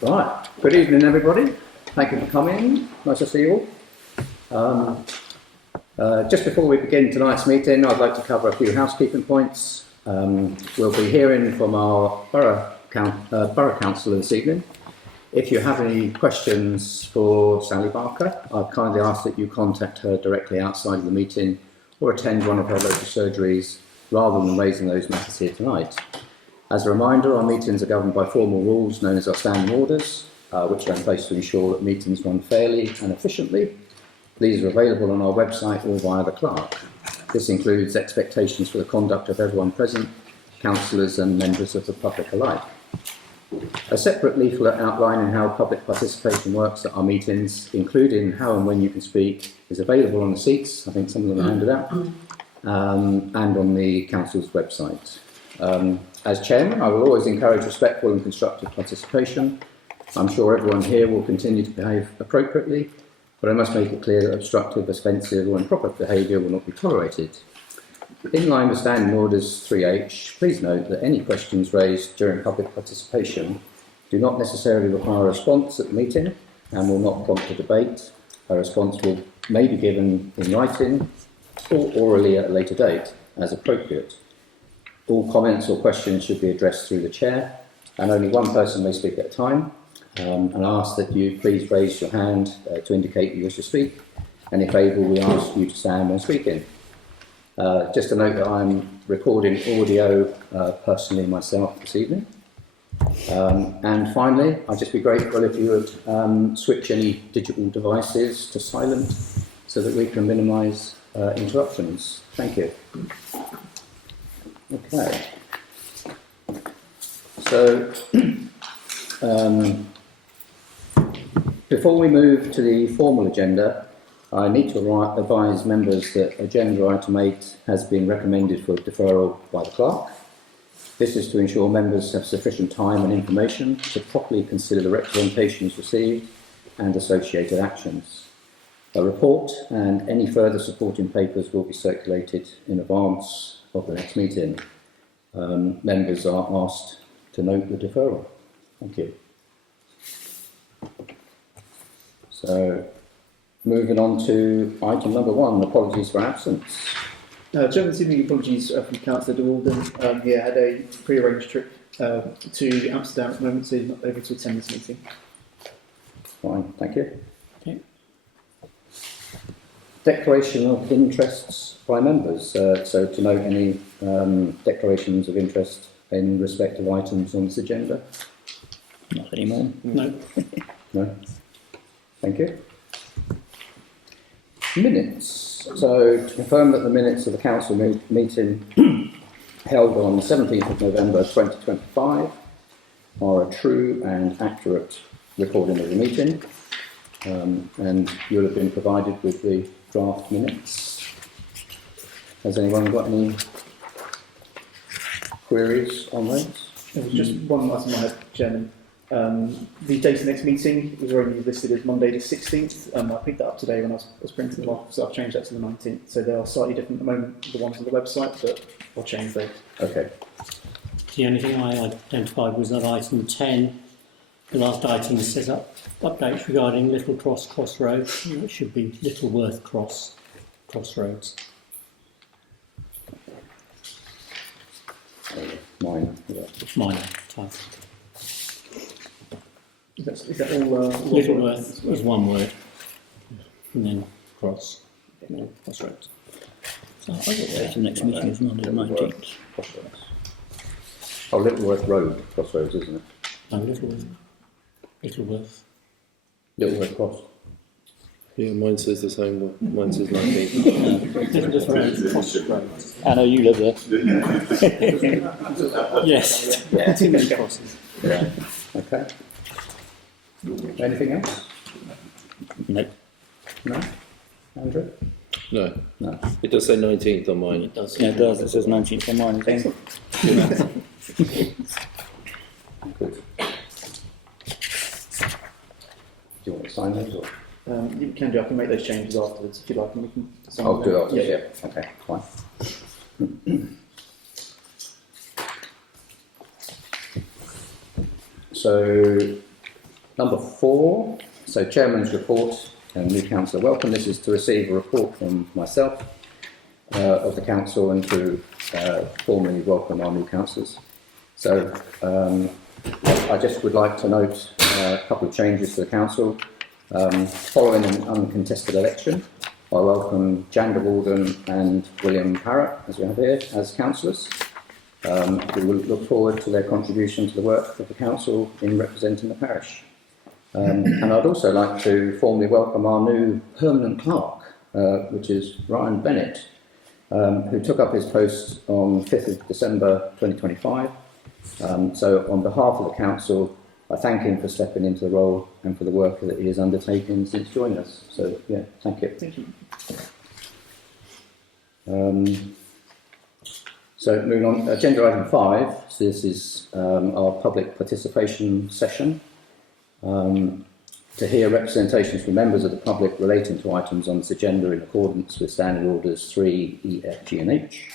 Right, good evening everybody. Thank you for coming. Nice to see you all. Just before we begin tonight's meeting, I'd like to cover a few housekeeping points. We'll be hearing from our Borough Councillor this evening. If you have any questions for Sally Barker, I'd kindly ask that you contact her directly outside of the meeting or attend one of her local surgeries rather than raising those matters here tonight. As a reminder, our meetings are governed by formal rules known as our standing orders, which are in place to ensure that meetings run fairly and efficiently. These are available on our website or via the clerk. This includes expectations for the conduct of everyone present, councillors and members of the public alike. A separate leaflet outlining how public participation works at our meetings, including how and when you can speak, is available on the seats. I think some of them are handed out, and on the council's website. As chairman, I will always encourage respectful and constructive participation. I'm sure everyone here will continue to behave appropriately, but I must make it clear that obstructive, offensive or improper behaviour will not be tolerated. In line with Standing Orders 3H, please note that any questions raised during public participation do not necessarily require a response at the meeting and will not prompt a debate. A response may be given in writing or orally at a later date, as appropriate. All comments or questions should be addressed through the chair, and only one person may speak at a time. And I ask that you please raise your hand to indicate you wish to speak, and if able, we ask you to stand when speaking. Just to note that I'm recording audio personally myself this evening. And finally, I'd just be grateful if you would switch any digital devices to silent so that we can minimise interruptions. Thank you. Okay. So, before we move to the formal agenda, I need to advise members that agenda item 8 has been recommended for deferral by the clerk. This is to ensure members have sufficient time and information to properly consider the representations received and associated actions. A report and any further supporting papers will be circulated in advance of the next meeting. Members are asked to note the deferral. Thank you. So, moving on to item number 1, apologies for absence. Chairman, this evening, apologies from Councillor de Walden. He had a pre-arranged trip to Amsterdam at the moment, so he's not able to attend this meeting. Fine, thank you. Okay. Declaration of interests by members. So to note any declarations of interest in respect of items on this agenda? Not anymore. No. No. Thank you. Minutes. So to confirm that the minutes of the council meeting held on the 17th of November 2025 are a true and accurate recording of the meeting, and you'll have been provided with the draft minutes. Has anyone got any queries on those? There was just one item I had, Chairman. The date of the next meeting was already listed as Monday the 16th. I picked that up today when I was printing them off, so I've changed that to the 19th. So they are slightly different at the moment, the ones on the website, but I'll change those. Okay. The only thing I identified was that item 10. The last item says updates regarding Little Cross Crossroads. It should be Littleworth Crossroads. Mine. Yeah. Minor type. Is that all? Littleworth is one word, and then cross, and then Crossroads. So I got the next meeting is Monday the 19th. Crossroads. Oh, Littleworth Road, Crossroads, isn't it? No, Littleworth. Littleworth Cross. Yeah, mine says the same one. Mine says 19. Littleworth Road, Crossroads. I know you live there. Yes. Yeah. Too many crosses. Yeah. Okay. Anything else? Nope. No? Andrew? No, No. it does say 19th on mine. It does. Yeah, it does. It says 19th on mine. Excellent. Good. Do you want to sign those? Or? You can do. I can make those changes afterwards if you like, and we can. I'll do it afterwards, yeah. Okay, fine. So Number 4, so Chairman's report and new councillor welcome. This is to receive a report from myself of the council and to formally welcome our new councillors. So I just would like to note a couple of changes to the council. Following an uncontested election, I welcome Jan de Walden and William Parrott, as we have here, as councillors. We will look forward to their contribution to the work of the council in representing the parish. And I'd also like to formally welcome our new permanent clerk, which is Ryan Bennett, who took up his post on 5th of December 2025. So on behalf of the council, I thank him for stepping into the role and for the work that he has undertaken since joining us. So yeah, thank you. Thank you. So moving on, agenda item 5, so this is our public participation session. To hear representations from members of the public relating to items on this agenda in accordance with Standing Orders 3, E, F, G and H.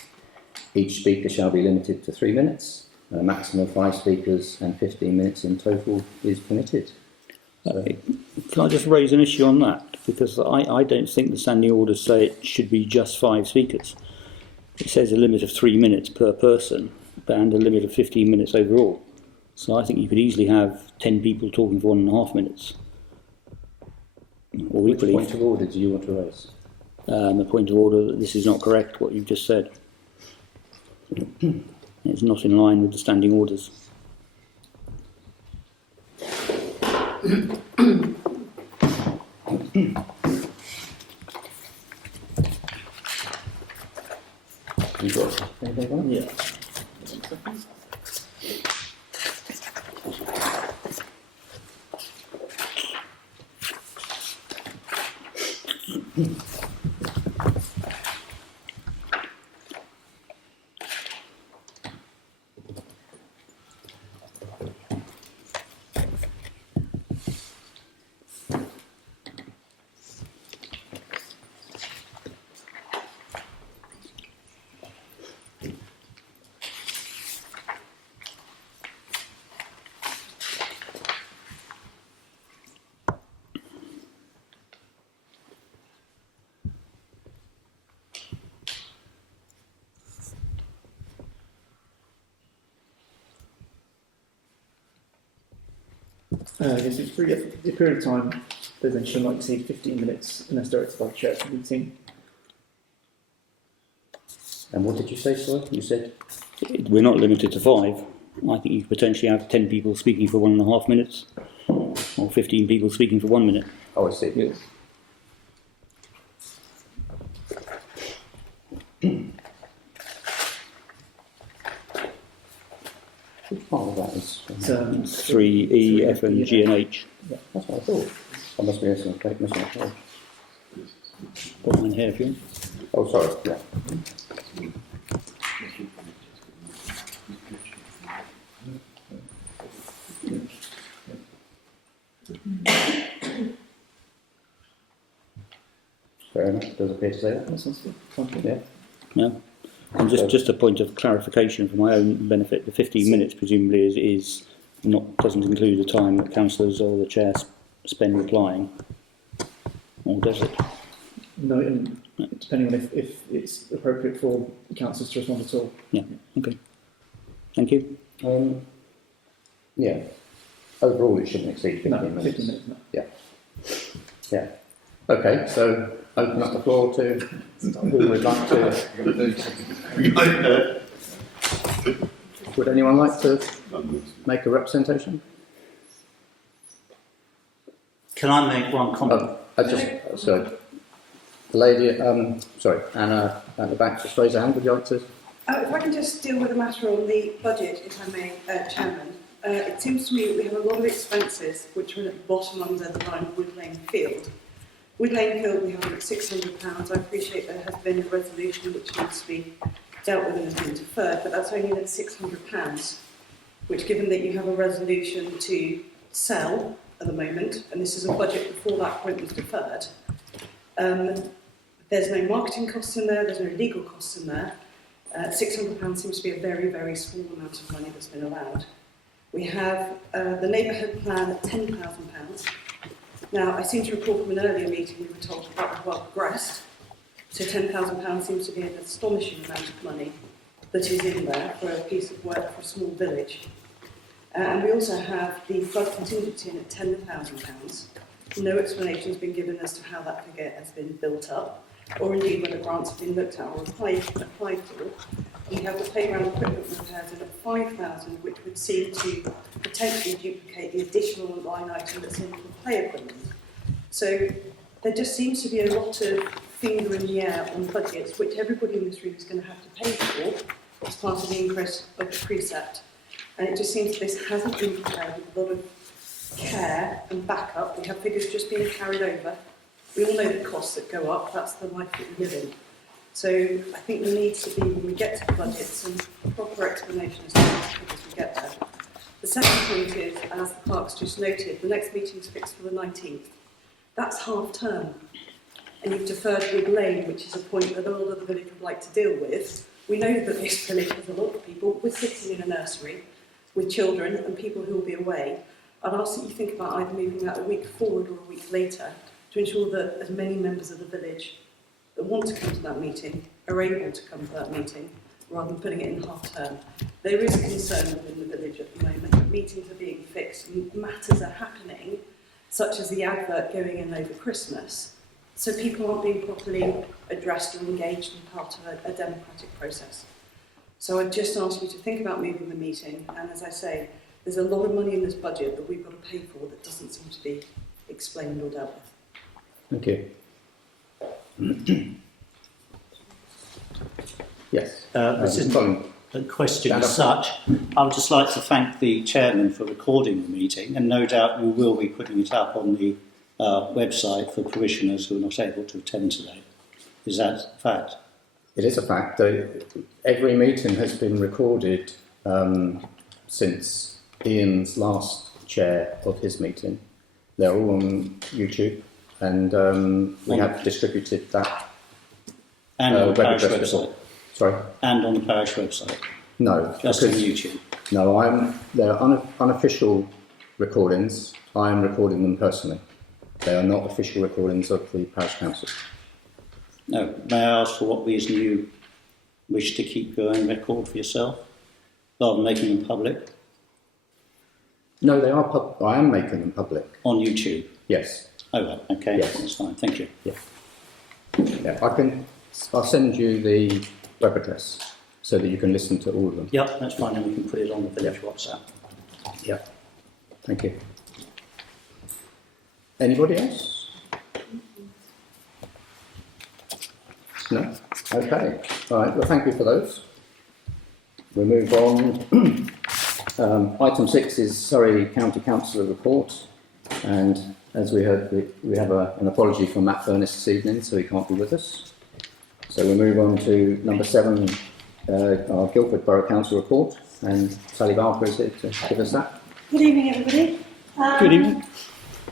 Each speaker shall be limited to 3 minutes. A maximum of 5 speakers and 15 minutes in total is permitted. Can I just raise an issue on that? Because I don't think the standing orders say it should be just 5 speakers. It says a limit of 3 minutes per person and a limit of 15 minutes overall. So I think you could easily have 10 people talking for 1.5 minutes. Or Which equally, point of order do you want to raise? a point of order that this is not correct, what you've just said. It's not in line with the standing orders. You got anything on? Yeah. Yes, it's free. The period of time then shall not exceed 15 minutes unless directed by the chair of the meeting. And what did you say, sorry? You said? We're not limited to 5. I think you could potentially have 10 people speaking for 1.5 minutes, or 15 people speaking for 1 minute. Oh, I see. Yeah. Which part of that is? It's 3, E, F and G and H. That's what I thought. I must be missing a page. Got mine here if you want. Oh, sorry. Yeah. Fair enough. Does appear to say that. That sounds good. Sounds good. Yeah. Yeah. And just a point of clarification for my own benefit, the 15 minutes presumably is not, doesn't include the time that councillors or the chair spend replying. Or does it? No, and depending on if it's appropriate for councillors to respond at all. Yeah, okay. Thank you. Yeah. Overall, it shouldn't exceed 15 minutes. 15 minutes. No. Yeah. Yeah. Okay, so open up the floor to who would like to. Would anyone like to make a representation? Can I make one comment? Sorry. The lady, sorry, Anna at the back, just raise her hand. Would you like to? If I can just deal with the matter on the budget, if I may, Chairman. It seems to me that we have a lot of expenses which are at the bottom under the line of Wood Lane Field. Wood Lane Field, we have £600. I appreciate there has been a resolution which needs to be dealt with and has been deferred, but that's only then £600, which, given that you have a resolution to sell at the moment, and this is a budget before that point was deferred, there's no marketing costs in there, there's no legal costs in there. £600 seems to be a very, very small amount of money that's been allowed. We have the neighbourhood plan at £10,000. Now, I seem to recall from an earlier meeting we were told that was well progressed. So £10,000 seems to be an astonishing amount of money that is in there for a piece of work for a small village. And we also have the flood contingency in at £10,000. No explanation has been given as to how that figure has been built up, or indeed whether grants have been looked at or applied for. We have the playground equipment repairs in at £5,000, which would seem to potentially duplicate the additional line item that's in for play equipment. So there just seems to be a lot of finger in the air on budgets, which everybody in this room is going to have to pay for as part of the increase of the precept. And it just seems this hasn't been prepared with a lot of care and backup. We have figures just being carried over. We all know the costs that go up. That's the life that we live in. So I think there needs to be, when we get to the budget, some proper explanation as to how we get there. The second point is, as the clerk's just noted, the next meeting is fixed for the 19th. That's half term. And you've deferred Wood Lane, which is a point that a lot of the village would like to deal with. We know that this village has a lot of people. We're sitting in a nursery with children and people who will be away. I'd ask that you think about either moving that a week forward or a week later to ensure that as many members of the village that want to come to that meeting are able to come to that meeting rather than putting it in half term. There is a concern within the village at the moment that meetings are being fixed and matters are happening, such as the advert going in over Christmas, so people aren't being properly addressed or engaged in part of a democratic process. So I'd just ask you to think about moving the meeting, and as I say, there's a lot of money in this budget that we've got to pay for that doesn't seem to be explained or dealt with. Thank you. Yes. This isn't Colin. a question as such. I would just like to thank the chairman for recording the meeting, and no doubt we will be putting it up on the website for parishioners who are not able to attend today. Is that a fact? It is a fact that every meeting has been recorded since Ian's last chair of his meeting. They're all on YouTube, and we have distributed that. And on the web parish address website? before. Sorry? And on the parish website? No. Just on YouTube? No, they're unofficial recordings. I am recording them personally. They are not official recordings of the parish council. No. May I ask for what reason you wish to keep your own record for yourself, rather than making them public? No, they are. I am making them public. On YouTube? Yes. Oh, right. Okay. Yes. That's fine. Thank you. Yeah. I'll send you the web address so that you can listen to all of them. Yeah, that's fine. And we can put it on the village WhatsApp. Yeah. Thank you. Anybody else? No? Okay. All right. Well, thank you for those. We'll move on. Item 6 is Surrey County Councillor report, and as we heard, we have an apology from Matt Furness this evening, so he can't be with us. So we'll move on to number 7, our Guildford Borough Council report, and Sally Barker is here to give us that. Good evening, everybody. Good evening.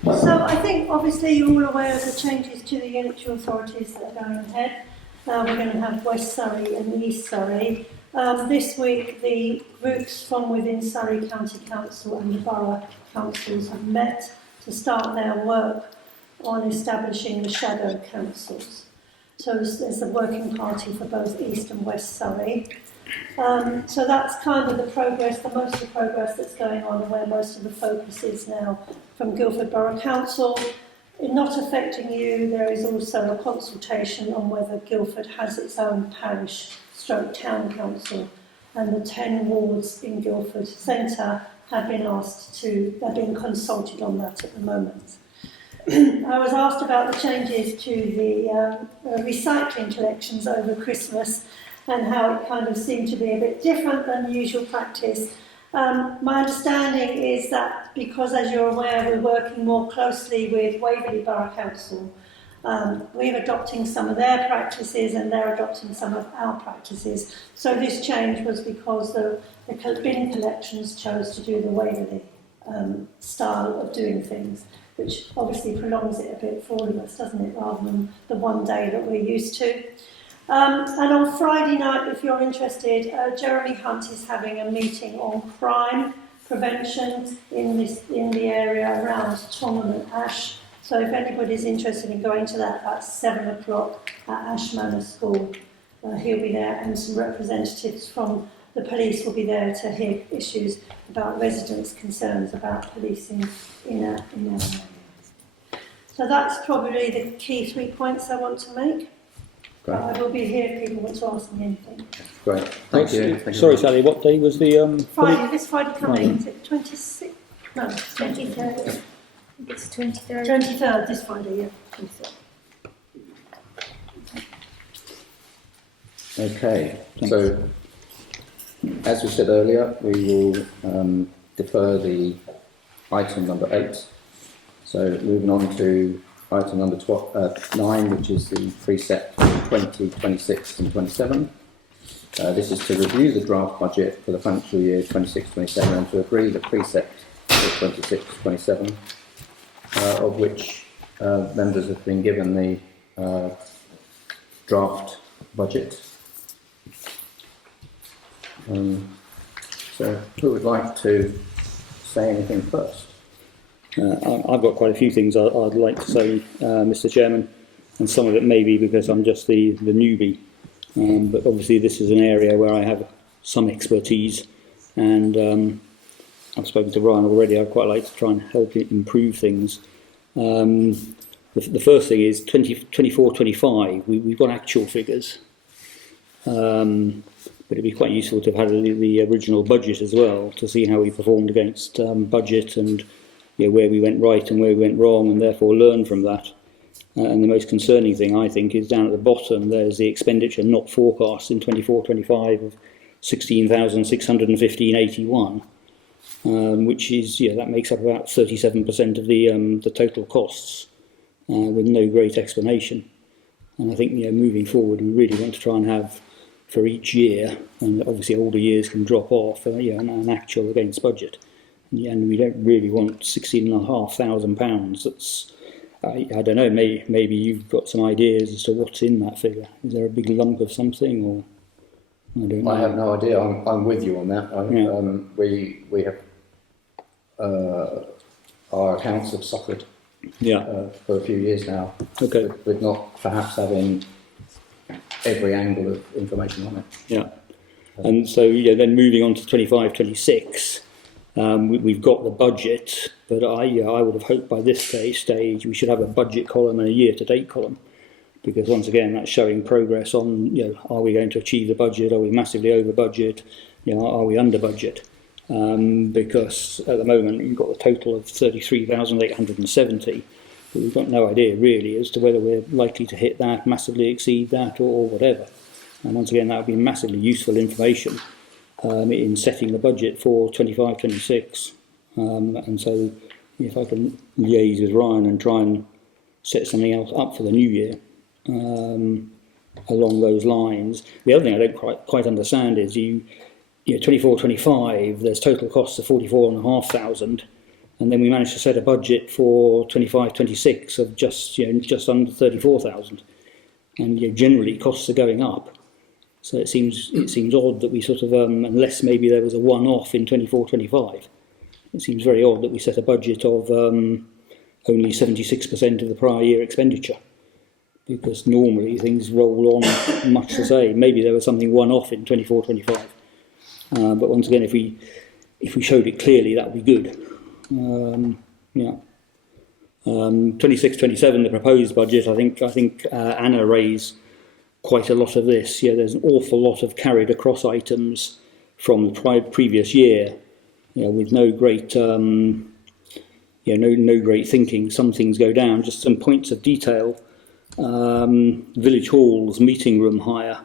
So I think obviously you're all aware of the changes to the unitary authorities that are going ahead. We're going to have West Surrey and East Surrey. This week the groups from within Surrey County Council and the Borough Councils have met to start their work on establishing the shadow councils. So there's the working party for both East and West Surrey. So that's kind of the progress, most of the progress that's going on and where most of the focus is now from Guildford Borough Council. In not affecting you, there is also a consultation on whether Guildford has its own parish/town council, and the 10 wards in Guildford Centre have been they're being consulted on that at the moment. I was asked about the changes to the recycling collections over Christmas and how it kind of seemed to be a bit different than usual practice. My understanding is that because, as you're aware, we're working more closely with Waverley Borough Council, we're adopting some of their practices and they're adopting some of our practices. So this change was because the bin collections chose to do the Waverley style of doing things, which obviously prolongs it a bit for all of us, doesn't it, rather than the one day that we're used to. And on Friday night, if you're interested, Jeremy Hunt is having a meeting on crime prevention in the area around Tonham and Ash. So if anybody's interested in going to that, that's 7 o'clock at Ash Manor School. He'll be there, and some representatives from the police will be there to hear issues about residents' concerns about policing in our area. So that's probably the key 3 points I want to make. But I will be here if people want to ask me anything. Great. Thank you. Thank you. Sorry, Sally, what day was the... Friday, this Friday coming, is it 26th? No, 23rd. It's 23rd. 23rd, this Friday, yeah. 23rd. Okay, so as we said earlier, we will defer the item number 8. So moving on to item number 9, which is the precept for 20, 26 and 27. This is to review the draft budget for the financial year 26-27 and to agree the precept for 26-27, of which members have been given the draft budget. So who would like to say anything first? I've got quite a few things I'd like to say, Mr. Chairman, and some of it may be because I'm just the newbie. But obviously this is an area where I have some expertise, and I've spoken to Ryan already. I'd quite like to try and help improve things. The first thing is 24-25. We've got actual figures, but it'd be quite useful to have had the original budget as well to see how we performed against budget, and where we went right and where we went wrong, and therefore learn from that. And the most concerning thing, I think, is down at the bottom. There's the expenditure not forecast in 24-25 of 16,615.81, which is that makes up about 37% of the total costs, with no great explanation. And I think moving forward, we really want to try and have for each year, and obviously older years can drop off, an actual against budget. And we don't really want £16,500. That's, I don't know, maybe you've got some ideas as to what's in that figure. Is there a big lump of something, or I don't know? I have no idea. I'm with you on that. We have our accounts have suffered for a few years now. Okay. With not perhaps having every angle of information on it. Yeah. And so then moving on to 25-26. We've got the budget, but I would have hoped by this stage we should have a budget column and a year-to-date column, because once again that's showing progress on are we going to achieve the budget, are we massively over budget, are we under budget, because at the moment you've got a total of 33,870, but we've got no idea really as to whether we're likely to hit that, massively exceed that, or whatever. And once again that would be massively useful information in setting the budget for 25-26, and so if I can liaise with Ryan and try and set something else up for the new year along those lines. The other thing I don't quite understand is 24-25 there's total costs of 44,500, and then we managed to set a budget for 25-26 of just under 34,000, and generally costs are going up. So it seems odd that we sort of, unless maybe there was a one-off in 24-25, it seems very odd that we set a budget of only 76% of the prior year expenditure, because normally things roll on much the same. Maybe there was something one-off in 24-25, but once again, if we showed it clearly, that would be good. 26-27, the proposed budget, I think Anna raised quite a lot of this. There's an awful lot of carried across items from the previous year, with no great, no great thinking. Some things go down. Just some points of detail. Village halls, meeting room hire.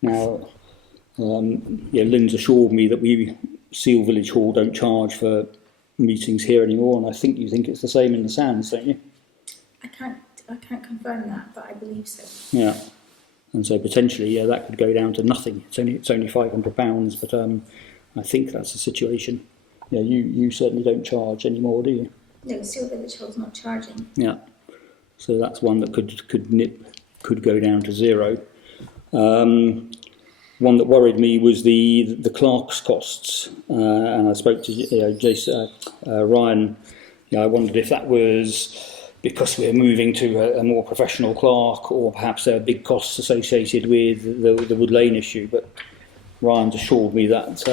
Now, Lynn's assured me that we Seale Village Hall don't charge for meetings here anymore, and I think you think it's the same in the Sands, don't you? I can't confirm that, but I believe so. Yeah. And so potentially, that could go down to nothing. It's only £500, but I think that's the situation. You certainly don't charge anymore, do you? No, Seale Village Hall's not charging. Yeah. So that's one that could go down to zero. one that worried me was the clerk's costs, and I spoke to Ryan. I wondered if that was because we're moving to a more professional clerk, or perhaps there are big costs associated with the Wood Lane issue. But Ryan's assured me that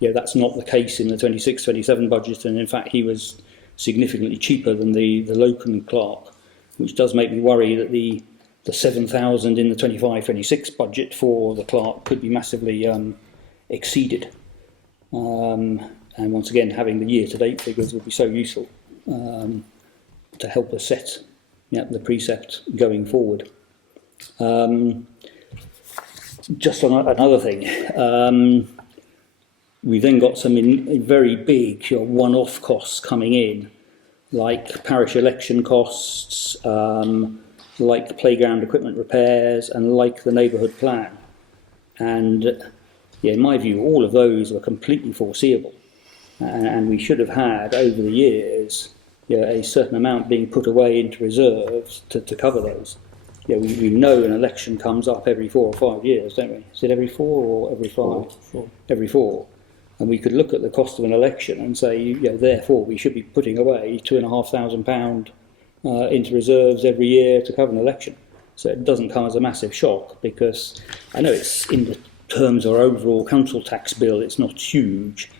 that's not the case in the 26-27 budget, and in fact he was significantly cheaper than the locum clerk, which does make me worry that the 7,000 in the 25-26 budget for the clerk could be massively exceeded. And once again, having the year-to-date figures would be so useful to help us set the precept going forward. Just on another thing, we've then got some very big one-off costs coming in, like parish election costs, like playground equipment repairs, and like the neighbourhood plan. And in my view, all of those were completely foreseeable, and we should have had over the years a certain amount being put away into reserves to cover those. We know an election comes up every 4 or 5 years, don't we? Is it every 4 or every 5? 4. Every 4. And we could look at the cost of an election and say, therefore we should be putting away £2,500 into reserves every year to cover an election. So it doesn't come as a massive shock, because I know it's in the terms of our overall council tax bill, it's not huge,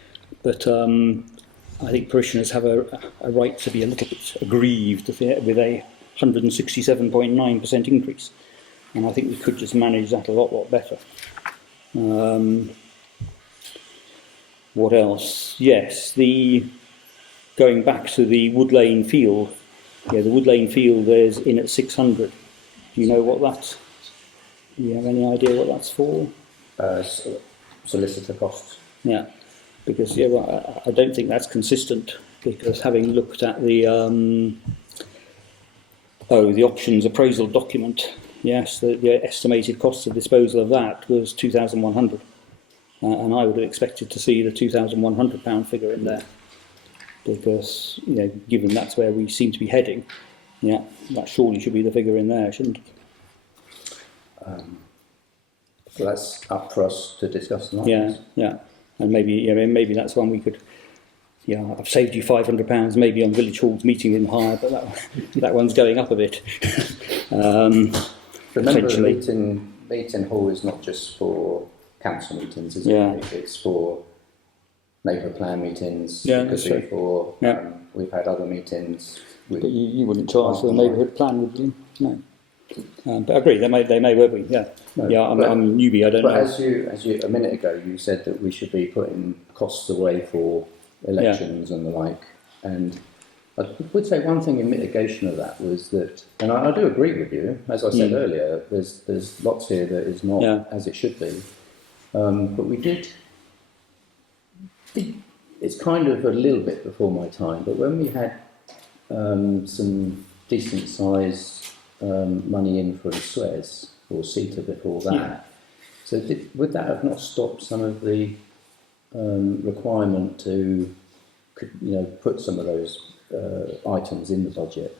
but I think parishioners have a right to be a little bit aggrieved with a 167.9% increase, and I think we could just manage that a lot better. What else? Yes, going back to the Wood Lane field. The Wood Lane field is in at 600. Do you know what that's? Do you have any idea what that's for? Solicitor costs. Yeah, because I don't think that's consistent. Because having looked at the options appraisal document, yes, the estimated cost of disposal of that was 2,100, and I would have expected to see the £2,100 figure in there. Because, given that's where we seem to be heading, that surely should be the figure in there, shouldn't it? So that's up for us to discuss tonight. Yeah, and maybe that's one we could. I've saved you £500 maybe on Village Hall's meeting room hire, but that one's going up a bit. Remember, the meeting hall is not just for council meetings, is it? It's for neighbourhood plan meetings. Yeah, because that's true. we've had other meetings. But you wouldn't charge for the neighbourhood plan, would you? No. But I agree, they may well be. Yeah. No, I'm a newbie. I don't know. But as you a minute ago, you said that we should be putting costs away for elections and the like. And I would say one thing in mitigation of that was that, and I do agree with you. As I said earlier, there's lots here that is not as it should be. But we did. It's kind of a little bit before my time, but when we had some decent sized money in for Suez or CETA before that, so would that have not stopped some of the requirement to put some of those items in the budget?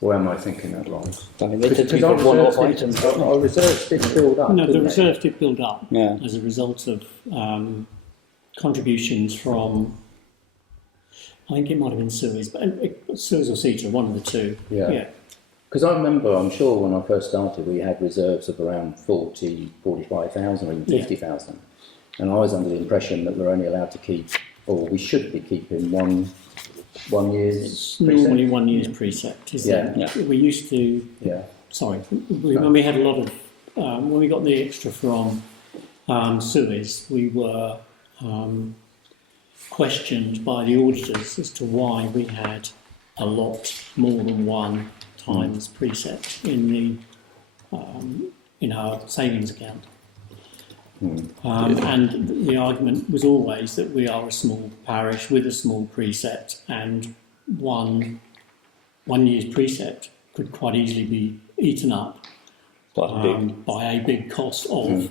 Or am I thinking that wrong? I mean, they tend to be one-off items. Our reserves did build up. No, the didn't they? reserves did build up Yeah. as a result of contributions from, I think it might have been Suez, but Suez or CETA, one of the two. Yeah. Because I remember, I'm sure when I first started, we had reserves of around 40, 45,000 or even 50,000. And I was under the impression that we're only allowed to keep, or we should be keeping one year's It's normally 1 year's precept, isn't it? We used to, when we had a lot of, when we got the extra from Suez, we were questioned by the auditors as to why we had a lot more than one times precept in our savings account. And the argument was always that we are a small parish with a small precept, and one year's precept could quite easily be eaten up by a big cost of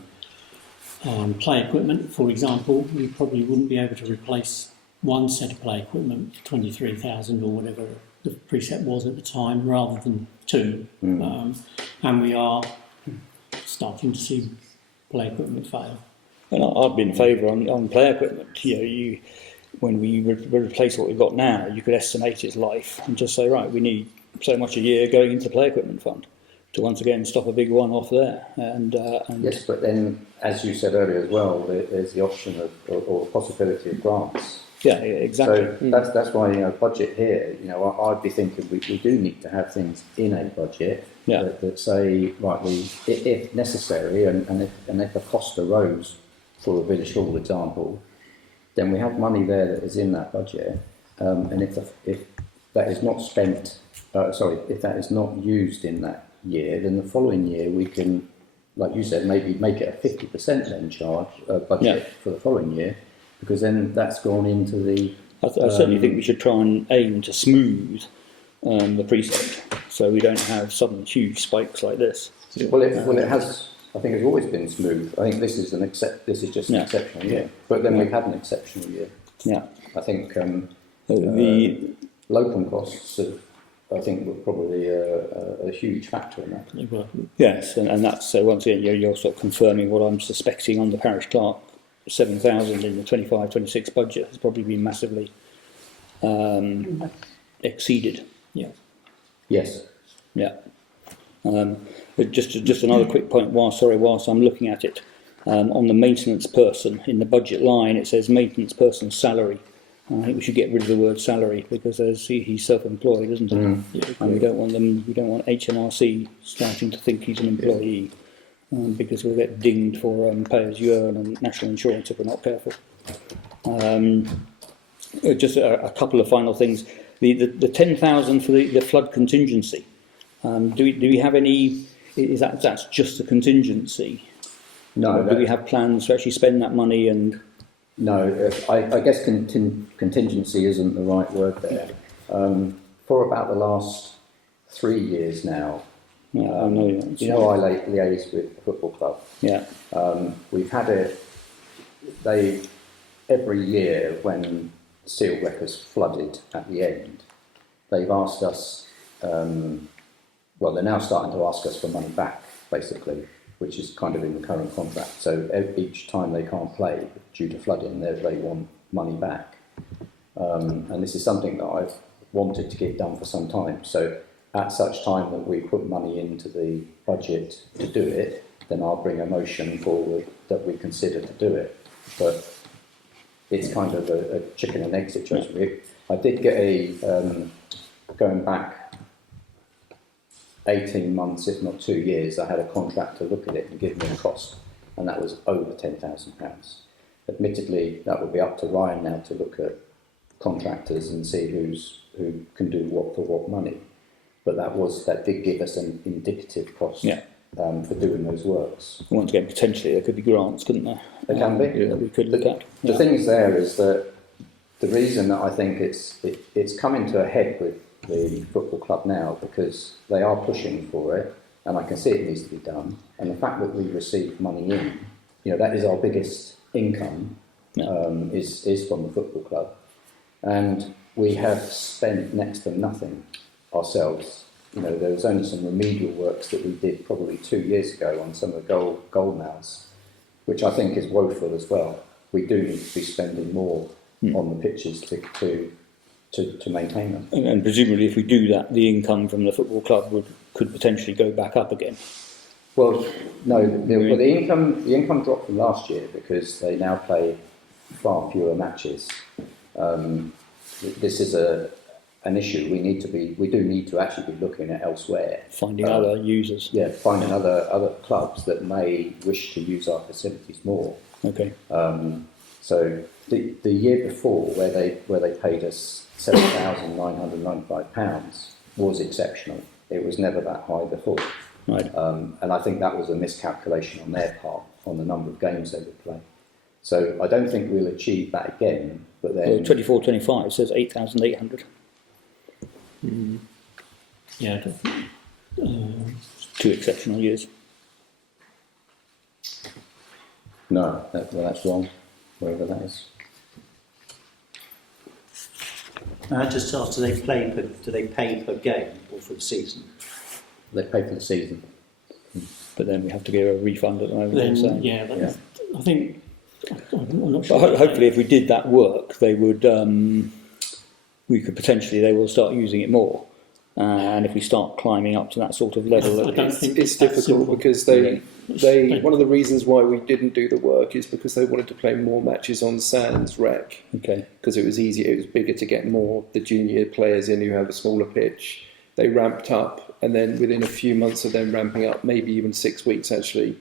play equipment. For example, we probably wouldn't be able to replace one set of play equipment for 23,000 or whatever the precept was at the time, rather than two. And we are starting to see play equipment fail. And I'd be in favour on play equipment. When we replace what we've got now, you could estimate its life and just say, right, we need so much a year going into the play equipment fund to once again stop a big one off there. And Yes, but then, as you said earlier as well, there's the option of or the possibility of grants. yeah, exactly. So that's why budget here. I'd be thinking we do need to have things in a budget that say right, if necessary, and if a cost arose for a village hall example, then we have money there that is in that budget, and if that is not spent, if that is not used in that year, then the following year we can, like you said, maybe make it a 50% then charge budget for the following year, because then that's gone into the. I certainly think we should try and aim to smooth the precept, so we don't have sudden huge spikes like this. Well, it has. I think it's always been smooth. I think this is just an exceptional year. But then we've had an exceptional year. Yeah. I think The locum costs, I think, were probably a huge factor in that. yes, and that's once again you're sort of confirming what I'm suspecting on the parish clerk. 7,000 in the 25-26 budget has probably been massively exceeded. Yeah. Yes. Yeah. But just another quick point. Whilst I'm looking at it, on the maintenance person in the budget line, it says maintenance person salary. I think we should get rid of the word salary because he's self-employed, isn't he? And we don't want HMRC starting to think he's an employee. Because we'll get dinged for pay as you earn and national insurance if we're not careful. Just a couple of final things. The 10,000 for the flood contingency. Do we have any? Is that's just a contingency? No. Do we have plans to actually spend that money? And no, I guess contingency isn't the right word there. For about the last 3 years now. yeah, I know. I liaise with the football club. Yeah. We've had it. Every year when Seale Wreckers flooded at the end, they've asked us. They're now starting to ask us for money back, basically, which is kind of in the current contract. So each time they can't play due to flooding, they want money back. And this is something that I've wanted to get done for some time. So at such time that we put money into the budget to do it, then I'll bring a motion forward that we consider to do it. But it's kind of a chicken and egg situation. I did get going back 18 months, if not 2 years, I had a contractor look at it and give me a cost, and that was over £10,000. Admittedly, that would be up to Ryan now to look at contractors and see who can do what for what money. But that did give us an indicative cost for doing those works. Once again, potentially there could be grants, couldn't there? There can be. That we could look at. The thing is there is that the reason that I think it's coming to a head with the football club now, because they are pushing for it, and I can see it needs to be done. And the fact that we receive money in, that is our biggest income, is from the football club, and we have spent next to nothing ourselves. There was only some remedial works that we did probably 2 years ago on some of the goal mouths, which I think is woeful as well. We do need to be spending more on the pitches to maintain them. And presumably, if we do that, the income from the football club could potentially go back up again. Well, no. The income dropped from last year because they now play far fewer matches. This is an issue. We do need to actually be looking at elsewhere. Finding other users. Yeah, finding other clubs that may wish to use our facilities more. Okay. So the year before, where they paid us £7,995 was exceptional. It was never that high before. Right. And I think that was a miscalculation on their part on the number of games they would play. So I don't think we'll achieve that again. But then 24-25 says 8,800. Yeah. 2 exceptional years. No, that's wrong. Wherever that is. Just after they play, do they pay per game or for the season? They pay for the season. but then we have to give a refund at the moment. Then, so. I think, I'm not sure. But hopefully, if we did that work, they would. We could potentially, they will start using it more. And if we start climbing up to that sort of level, I don't think It's that's difficult simple. because they one of the reasons why we didn't do the work is because they wanted to play more matches on Sands Rec okay, because it was easier, it was bigger to get more the junior players in who have a smaller pitch. They ramped up, and then within a few months of them ramping up, maybe even 6 weeks actually,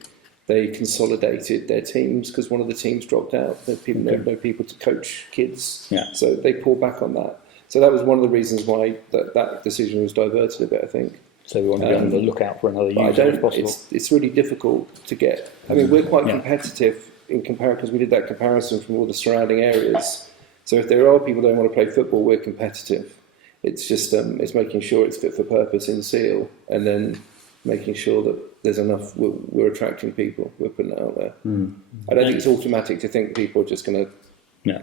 they consolidated their teams because one of the teams dropped out. There no people to coach kids, Yeah. so they pulled back on that. So that was one of the reasons why that decision was diverted a bit, I think. so we want to be on the lookout for another But I user if don't. possible. It's really difficult to get. I mean, we're quite Yeah. competitive in comparison because we did that comparison from all the surrounding areas. So if there are people who don't want to play football, we're competitive. It's just it's making sure it's fit for purpose in Seale, and then making sure that there's enough. We're attracting people. We're putting it out there. I don't think it's automatic to think people are just going to Yeah.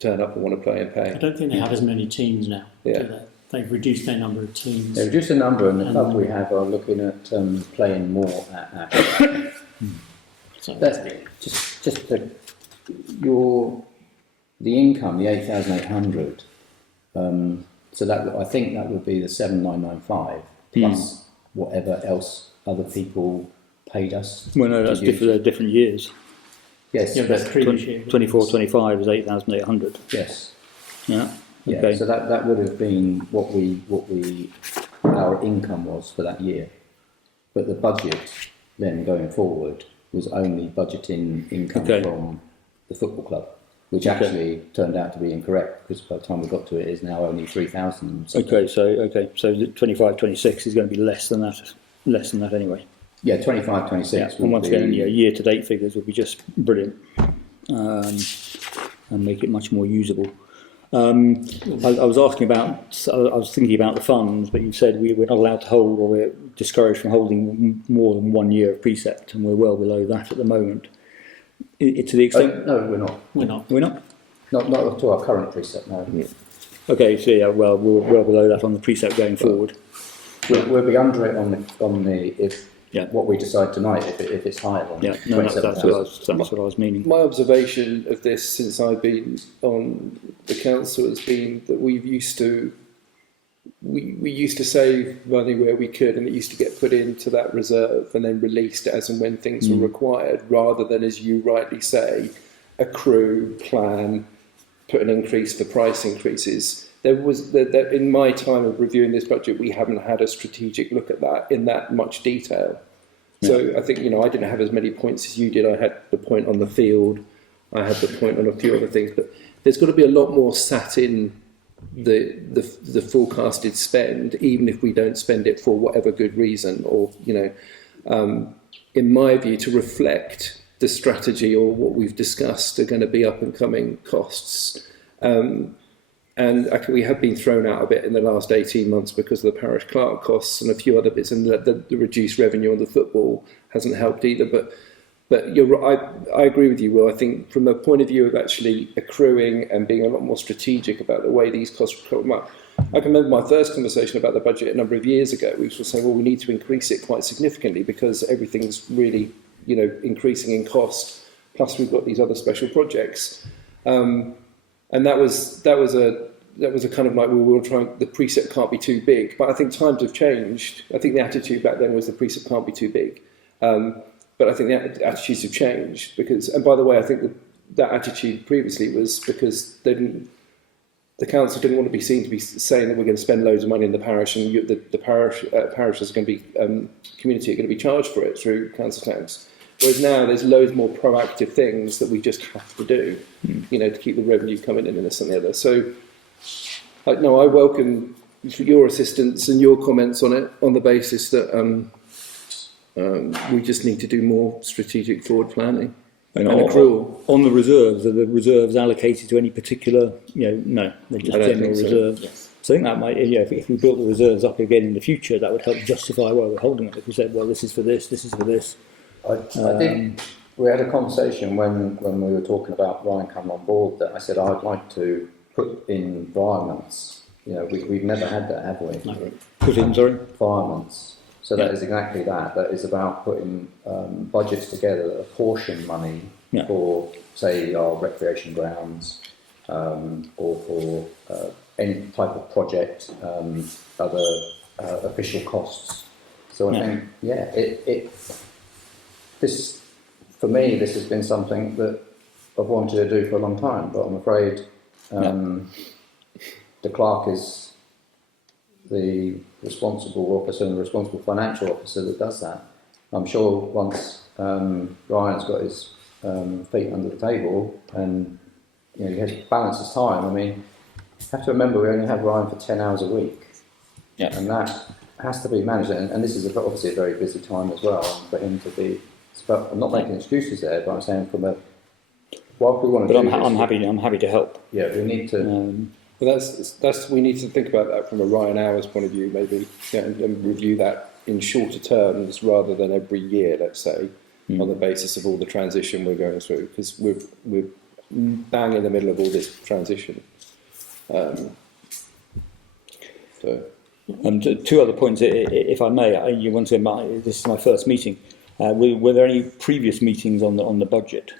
turn up and want to play and I pay. don't think they have as many teams now. Yeah. Do they? They've reduced their number of teams. They reduced the number, and the club we have are looking at playing more at So That's just the income, the 8,800. So that I think that would be the 7,995 plus whatever else other people paid us. Well, no, to that's use. different years. Yes, yeah, that's but- previous year. 24, 25 is 8,800. yes. Yeah. Yeah, Okay. so that would have been what our income was for that year. But the budget then going forward was only budgeting income Okay. from the football club, which actually turned out to be incorrect because by the time we got to it, it's now only 3,000. Okay. So the 25, 26 is going to be less than that anyway. Yeah, 25, 26. Yeah. And once will again, be- year-to-date figures would be just brilliant, and make it much more usable. I was asking about. I was thinking about the funds, but you said we're not allowed to hold, or we're discouraged from holding more than 1 year of precept, and we're well below that at the moment. To the extent, no, we're not. We're not. we're not. Not to our current precept, no. Okay, so yeah, well, we're well below that on the precept going forward. We'll be under it on the if Yeah. what we decide tonight if it's higher than Yeah, no, that's 27,000. what I was meaning. My observation of this since I've been on the council has been that we used to save money where we could, and it used to get put into that reserve and then released as and when things were required, rather than, as you rightly say, accrue, plan, put an increase for price increases. In my time of reviewing this budget, we haven't had a strategic look at that in that much detail. So I think, I didn't have as many points as you did. I had the point on the field, I had the point on a few other things, but there's got to be a lot more sat in the forecasted spend, even if we don't spend it for whatever good reason, or, in my view, to reflect the strategy or what we've discussed are going to be up and coming costs. And we have been thrown out a bit in the last 18 months because of the parish clerk costs and a few other bits, and the reduced revenue on the football hasn't helped either. But you're right, I agree with you, Will. I think from the point of view of actually accruing and being a lot more strategic about the way these costs come up. I can remember my first conversation about the budget a number of years ago. We were saying, well, we need to increase it quite significantly because everything's really, increasing in cost. Plus, we've got these other special projects. And that was a kind of like, well, we'll try. The precept can't be too big, but I think times have changed. I think the attitude back then was the precept can't be too big, but I think the attitudes have changed because. And by the way, I think that attitude previously was because the council didn't want to be seen to be saying that we're going to spend loads of money in the parish, and the parishes are going to be community are going to be charged for it through council tax. Whereas now there's loads more proactive things that we just have to do, to keep the revenue coming in and this and the other. So, I welcome your assistance and your comments on it on the basis that we just need to do more strategic forward planning and accrual. On the reserves, are the reserves allocated to any particular, no, they're just I don't general think so. reserves. Yes. So I think that might, if we built the reserves up again in the future, that would help justify why we're holding it. If we said, well, this is for this is for this. I think we had a conversation when we were talking about Ryan coming on board that I said I'd like to put environments. We've never had that, have we? No. Put in, sorry. Environments. So that is exactly that. That is about putting budgets together that apportion money for, say, our recreation grounds or for any type of project, other official costs. So I think, this, for me, this has been something that I've wanted to do for a long time, but I'm afraid the clerk is the responsible officer and the responsible financial officer that does that. I'm sure once Ryan's got his feet under the table and he has to balance his time. I mean, you have to remember we only have Ryan for 10 hours a week, and that has to be managed. And this is obviously a very busy time as well for him to be. But I'm not making excuses there, but I'm saying from a while we want to. But I'm happy to help. Yeah, we need to. But that's we need to think about that from a Ryan Hours point of view, maybe, and review that in shorter terms rather than every year, let's say, on the basis of all the transition we're going through, because we're bang in the middle of all this transition. Two other points, if I may. You want to say this is my first meeting. Were there any previous meetings on the budget?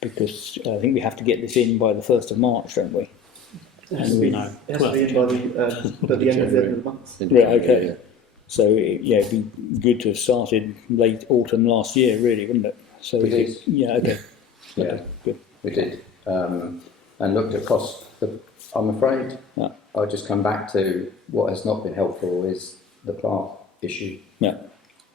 Because I think we have to get this in by the 1st of March, don't we? It has to be in by the end of the month. Right, okay. Yeah. So, it'd be good to have started late autumn last year, really, wouldn't it? So we did. Yeah, okay. Yeah, okay, good. We did. And looked at costs. I'm afraid I'll just come back to what has not been helpful is the clerk issue. Yeah.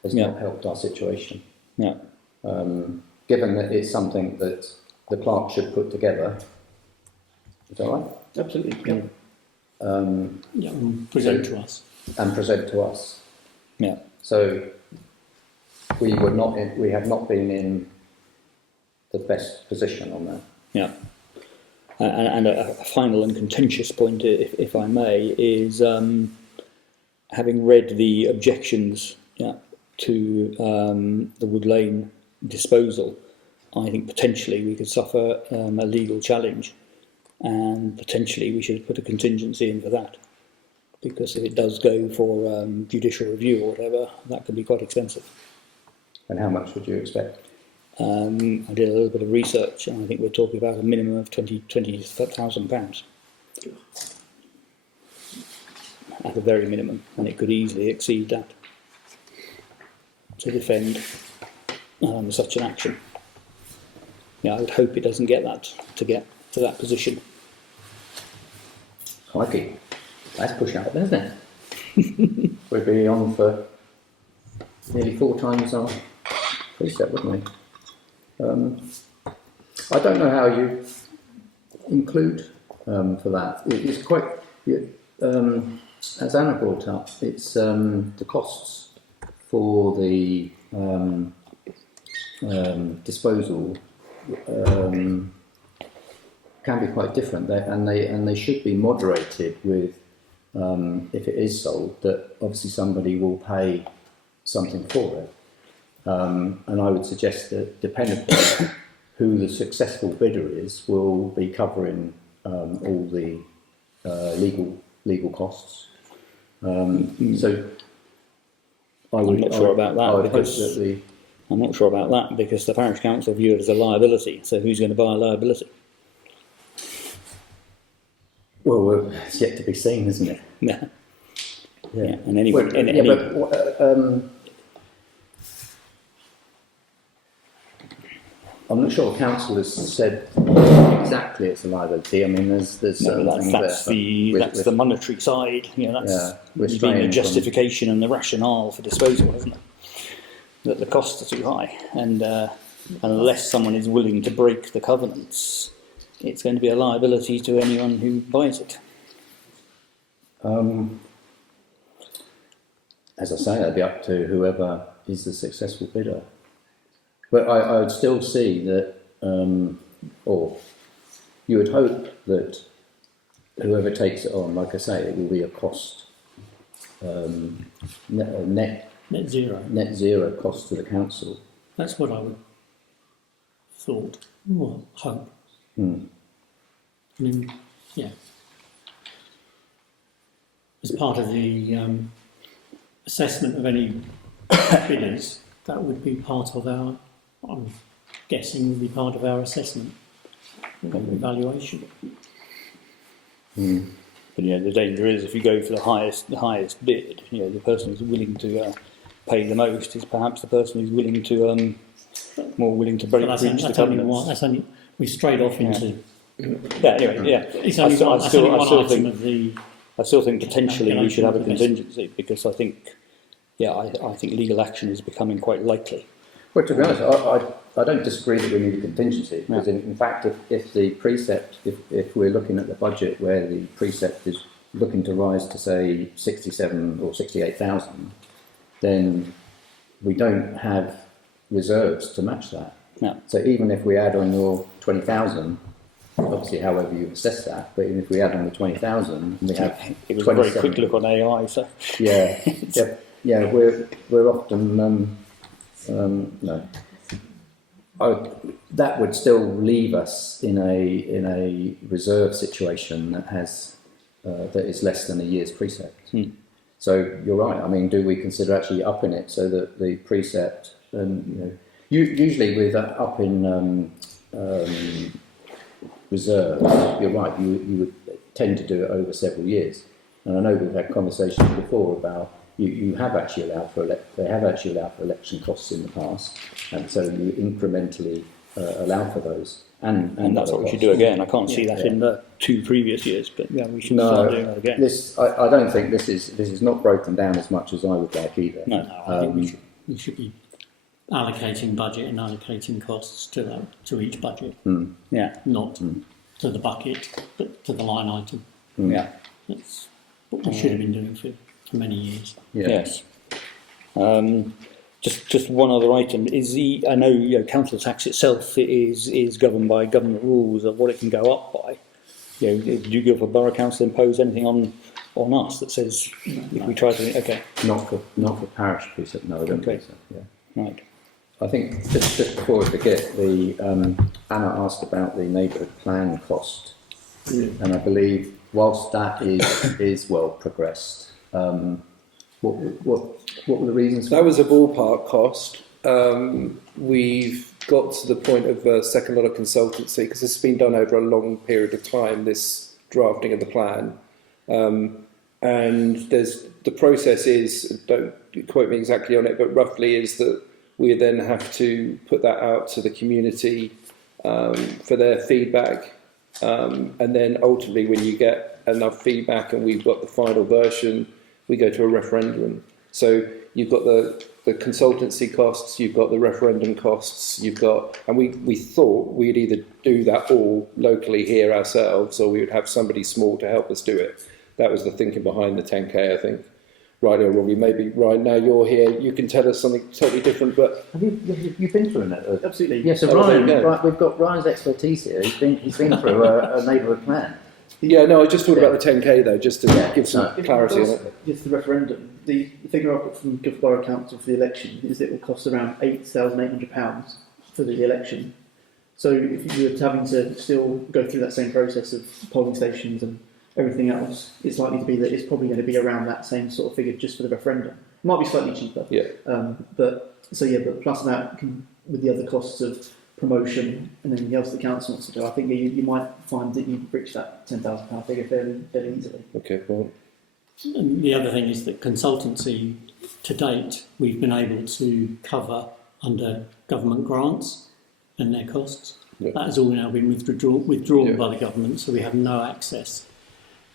Has not helped our situation. Yeah. Given that it's something that the clerk should put together. Is that right? Absolutely. Yeah. Present to us. And present to us. Yeah. So we have not been in the best position on that. Yeah. And a final and contentious point, if I may, is having read the objections to the Wood Lane disposal, I think potentially we could suffer a legal challenge, and potentially we should put a contingency in for that, because if it does go for judicial review or whatever, that could be quite expensive. And how much would you expect? I did a little bit of research, and I think we're talking about a minimum of £20,000 at a very minimum, and it could easily exceed that to defend such an action. I would hope it doesn't get to that position. Crikey, that's push out, isn't it? We'd be on for nearly 4 times our precept, wouldn't we? I don't know how you include for that. It's quite, as Anna brought up, it's the costs for the disposal can be quite different, and they should be moderated with if it is sold, that obviously somebody will pay something for it. And I would suggest that, depending on who the successful bidder is, will be covering all the legal costs. So I'm not sure about that I'm not sure about that because the parish council view it as a liability. So who's going to buy a liability? Well, it's yet to be seen, isn't it? Yeah. Yeah. And anyway, I'm not sure council has said exactly it's a liability. I mean, there's certain things that's the monetary side. That's been the justification and the rationale for disposal, hasn't it? That the costs are too high, and unless someone is willing to break the covenants, it's going to be a liability to anyone who buys it. As I say, it'll be up to whoever is the successful bidder. But I would still see that, or you would hope that whoever takes it on, like I say, it will be a cost, net zero cost to the council. That's what I would hope. I mean, yeah. As part of the assessment of any bidders, that would be part of our, I'm guessing, would be part of our assessment, evaluation. But the danger is if you go for the highest bid, the person who's willing to pay the most is perhaps the person who's willing to more willing to breach the covenants. That's only we strayed off into. It's only one item of I still think potentially we should have a contingency because I think legal action is becoming quite likely. Well, to be honest, I don't disagree that we need a contingency, because in fact, if the precept, if we're looking at the budget where the precept is looking to rise to say 67 or 68,000, then we don't have reserves to match that. No. So even if we add on your 20,000, obviously however you assess that, but even if we add on the 20,000, we have it was a very quick look on AI, so we're often no. That would still leave us in a reserve situation that has that is less than a year's precept. So you're right. I mean, do we consider actually upping it so that the precept usually with upping reserves, you're right. You would tend to do it over several years. And I know we've had conversations before about you have actually allowed for they have actually allowed for election costs in the past, and so you incrementally allow for those. And that's what we should do again. I can't see that in the 2 previous years, but we should start doing that again. I don't think this is not broken down as much as I would like either. No, I think we should be allocating budget and allocating costs to each budget. Not to the bucket, but to the line item. That's what we should have been doing for many years. Yes. Just one other item is I know council tax itself is governed by government rules of what it can go up by. Do you give a borough council impose anything on us that says if we try to not for parish precept? No, I don't think so. Yeah. Right. I think just before we forget, Anna asked about the neighbourhood plan cost, and I believe whilst that is well progressed. What were the reasons? That was a ballpark cost. We've got to the point of a second lot of consultancy because it's been done over a long period of time, this drafting of the plan. And the process is, don't quote me exactly on it, but roughly is that we then have to put that out to the community for their feedback. And then ultimately when you get enough feedback and we've got the final version, we go to a referendum. So you've got the consultancy costs, you've got the referendum costs, and we thought we'd either do that all locally here ourselves or we would have somebody small to help us do it. That was the thinking behind the 10K, I think. Right or wrong, maybe right now you're here, you can tell us something totally different, but... You've been through that? Absolutely. Yes, so Ryan, we've got Ryan's expertise here. He's been through a neighbourhood plan. Yeah, no, I just talked about the 10K though, just to give some clarity on it. It's the referendum. The figure I got from Guildford Borough Council for the election is that it will cost around £8,800 for the election. So if you're having to still go through that same process of polling stations and everything else, it's likely to be that it's probably going to be around that same sort of figure just for the referendum. It might be slightly cheaper. Yeah. But plus that, with the other costs of promotion and anything else the council wants to do, I think you might find that you reach that £10,000 figure fairly easily. Okay, well. And the other thing is that consultancy, to date, we've been able to cover under government grants and their costs. Yeah. That has all now been withdrawn by the government, so we have no access,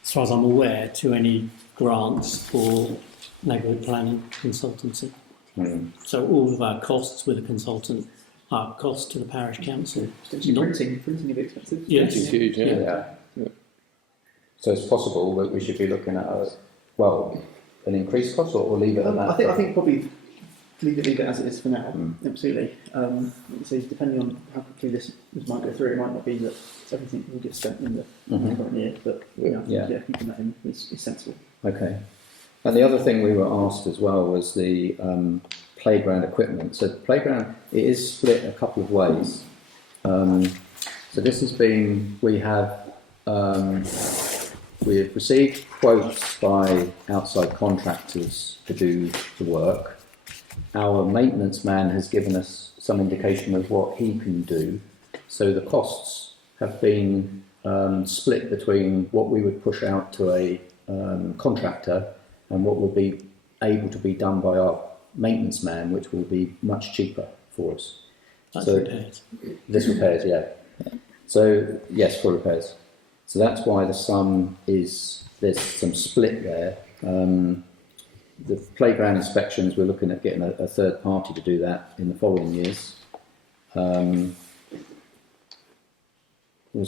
as far as I'm aware, to any grants for neighbourhood planning consultancy. So all of our costs with a consultant are costs to the parish council. Printing a bit expensive. Yes. It's huge, yeah. So it's possible that we should be looking at an increased cost, or leave it at that. I think probably leave it as it is for now. Absolutely. So depending on how quickly this might go through, it might not be that everything will get spent in the current year, but keeping that in is sensible. Okay. And the other thing we were asked as well was the playground equipment. So the playground, it is split a couple of ways. So this has been, we have we have received quotes by outside contractors to do the work. Our maintenance man has given us some indication of what he can do. So the costs have been split between what we would push out to a contractor and what would be able to be done by our maintenance man, which will be much cheaper for us. That's So repairs. this repairs, yeah. So yes, for repairs. So that's why the sum is, there's some split there. The playground inspections, we're looking at getting a third party to do that in the following years. Was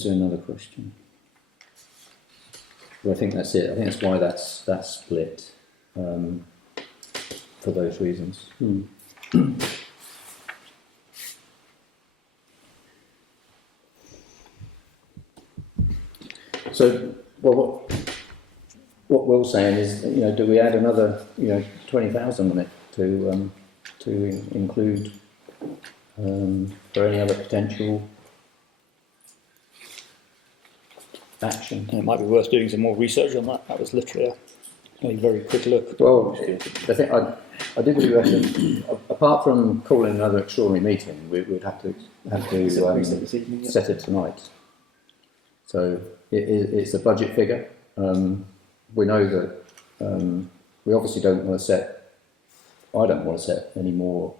there another question? Well, I think that's it. I think that's why that's split, for those reasons. So, well, what Will's saying is, you know, do we add another, 20,000 on it to include for any other potential action? And it might be worth doing some more research on that. That was literally a very quick look. Well, I think I did really reckon, apart from calling another extraordinary meeting, we'd have to This evening, yeah. set it tonight. So it's a budget figure. We know that we obviously don't want to set. I don't want to set any more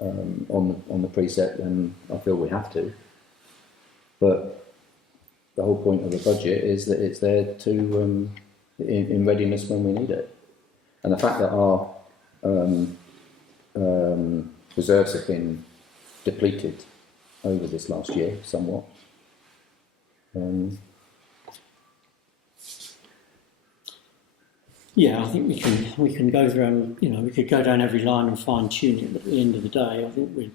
on the preset than I feel we have to. But the whole point of the budget is that it's there to in readiness when we need it. And the fact that our reserves have been depleted over this last year somewhat. Yeah, I think we can go through and, we could go down every line and fine tune it, but at the end of the day, I think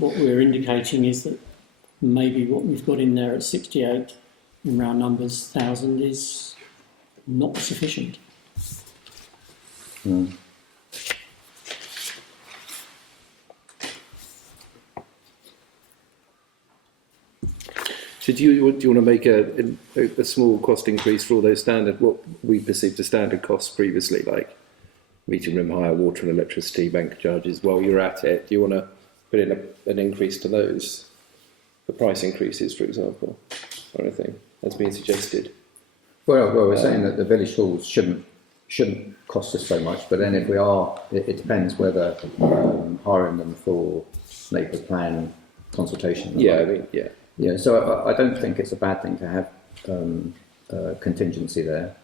what we're indicating is that maybe what we've got in there at 68 in round numbers 1,000 is not sufficient. So do you want to make a small cost increase for all those standard, what we perceived as standard costs previously, like meeting room hire, water and electricity, bank charges? While you're at it, do you want to put in an increase to those, for price increases, for example, or anything that's been suggested? Well, we're saying that the village halls shouldn't cost us so much, but then if we are, it depends whether hiring them for neighbourhood plan consultation. Yeah, I mean, yeah. Yeah, so I don't think it's a bad thing to have contingency there.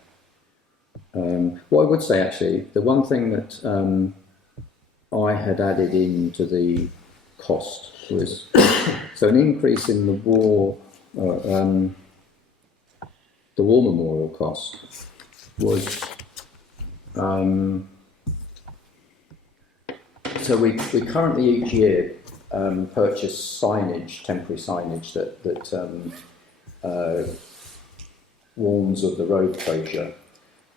What I would say actually, the one thing that I had added into the cost was so an increase in the war memorial cost was so we currently each year purchase signage, temporary signage that warns of the road closure,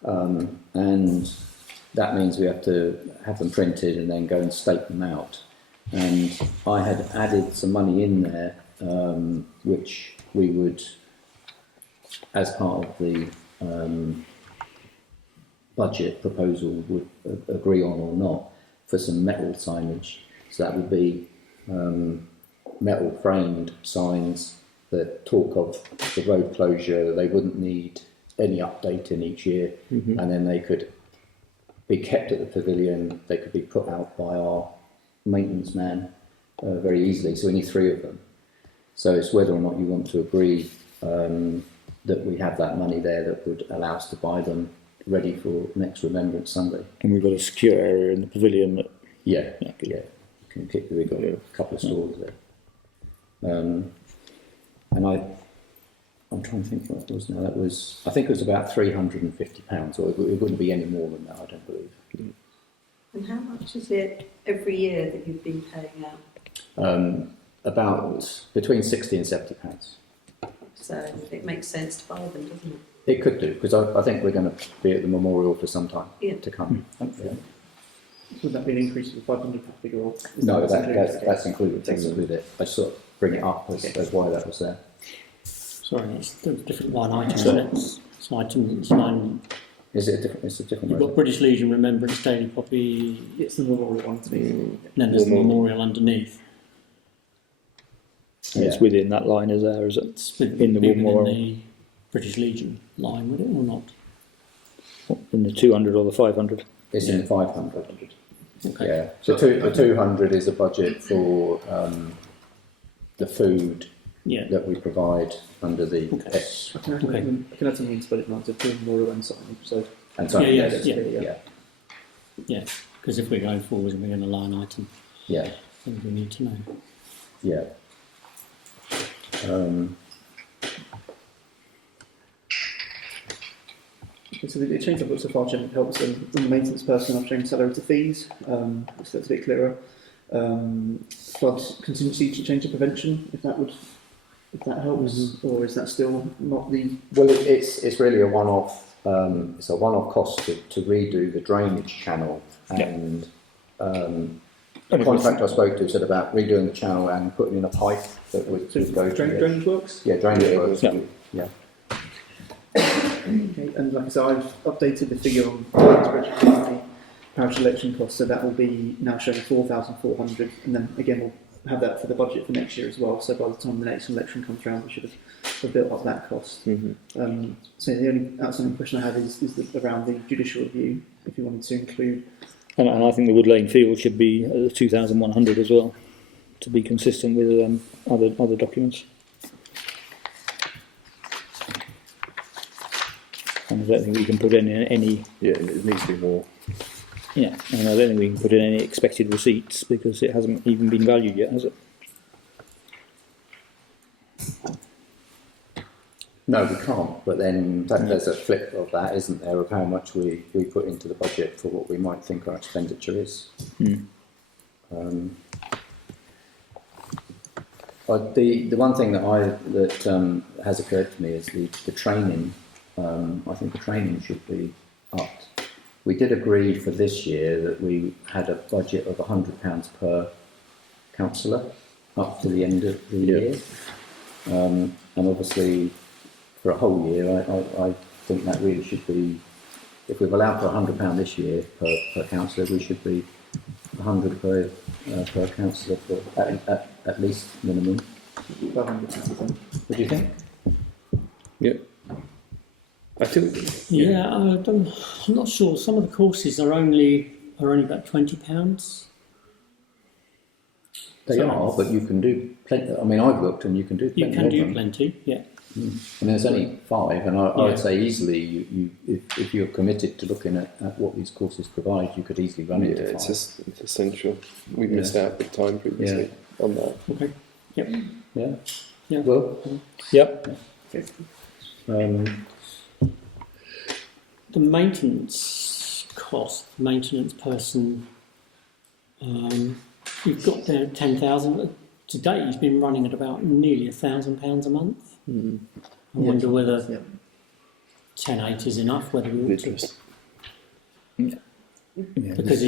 and that means we have to have them printed and then go and stake them out. And I had added some money in there, which we would, as part of the budget proposal, would agree on or not, for some metal signage. So that would be metal framed signs that talk of the road closure. They wouldn't need any update in each year, and then they could be kept at the pavilion. They could be put out by our maintenance man very easily. So we need 3 of them. So it's whether or not you want to agree that we have that money there that would allow us to buy them ready for next Remembrance Sunday. And we've got a secure area in the pavilion that Yeah. We've got a couple of stores there. And I'm trying to think what it was now. That was, I think it was about £350, or it wouldn't be any more than that, I don't believe. And how much is it every year that you've been paying out? About between £60 and £70. So it makes sense to buy them, doesn't it? It could do, because I think we're going to be at the memorial for some time to come. Hopefully. Would that be an increase to the 500 figure? Or No, that's included. That's included. I just sort of bring it up as why that was there. Sorry, it's a different line item, isn't it? It's item, it's line. Is it a different? It's a different. You've got British Legion Remembrance Daily Poppy. It's the memorial one to me. And then there's the memorial underneath. And it's within that line as there, is it? It's in the within memorial. the British Legion line, would it or not? In the 200 or the 500? It's in 500. Okay. Yeah. So the 200 is a budget for the food Yeah. that we provide under the Okay. I can add something into budget lines of the memorial and something. So and so Yeah, that's- yeah. Yeah, because if we're going forward and we're going to line item, yeah. then we need to know. Yeah. So the change I've got so far, Chairman, helps on the maintenance person. I've changed salary to fees, so that's a bit clearer. Flood contingency to change to prevention, if that helps, or is that still not the? Well, it's really a one-off. It's a one-off cost to redo the drainage channel, and the contractor I spoke to said about redoing the channel and putting in a pipe that would go Drainage works? Yeah, drainage works. Yeah. Okay, and like I said, I've updated the figure on the spreadsheet for the parish election costs, so that will be now showing 4,400, and then again we'll have that for the budget for next year as well. So by the time the next election comes around, we should have built up that cost. Mm-hmm. So the only outstanding question I have is around the judicial review, if you wanted to include. And I think the Wood Lane Field should be 2,100 as well, to be consistent with other documents. And I don't think we can put in any. Yeah, it needs to be more. Yeah, and I don't think we can put in any expected receipts because it hasn't even been valued yet, has it? No, we can't. But then there's a flip of that, isn't there, of how much we put into the budget for what we might think our expenditure is. But the one thing that has occurred to me is the training. I think the training should be upped. We did agree for this year that we had a budget of £100 per councillor up to the end of the year, and obviously for a whole year, I think that really should be. If we've allowed for £100 this year per councillor, we should be 100 per councillor for at least minimum. 500. What do you think? Yeah. I think. Yeah, I'm not sure. Some of the courses are only about £20. They are, but you can do plenty. I mean, I've looked, and you can do plenty. You can of do them. plenty, yeah. I mean, there's only 5, and I Yeah. would say easily, if you're committed to looking at what these courses provide, you could easily run into 5. It's essential. We missed out big time previously on that. Okay. Yep. Yeah. Yeah. Well. Yep. The maintenance cost, maintenance person, you've got there 10,000. To date, he's been running at about nearly £1,000 a month. I wonder whether 10.8 is enough. Whether we ought to, because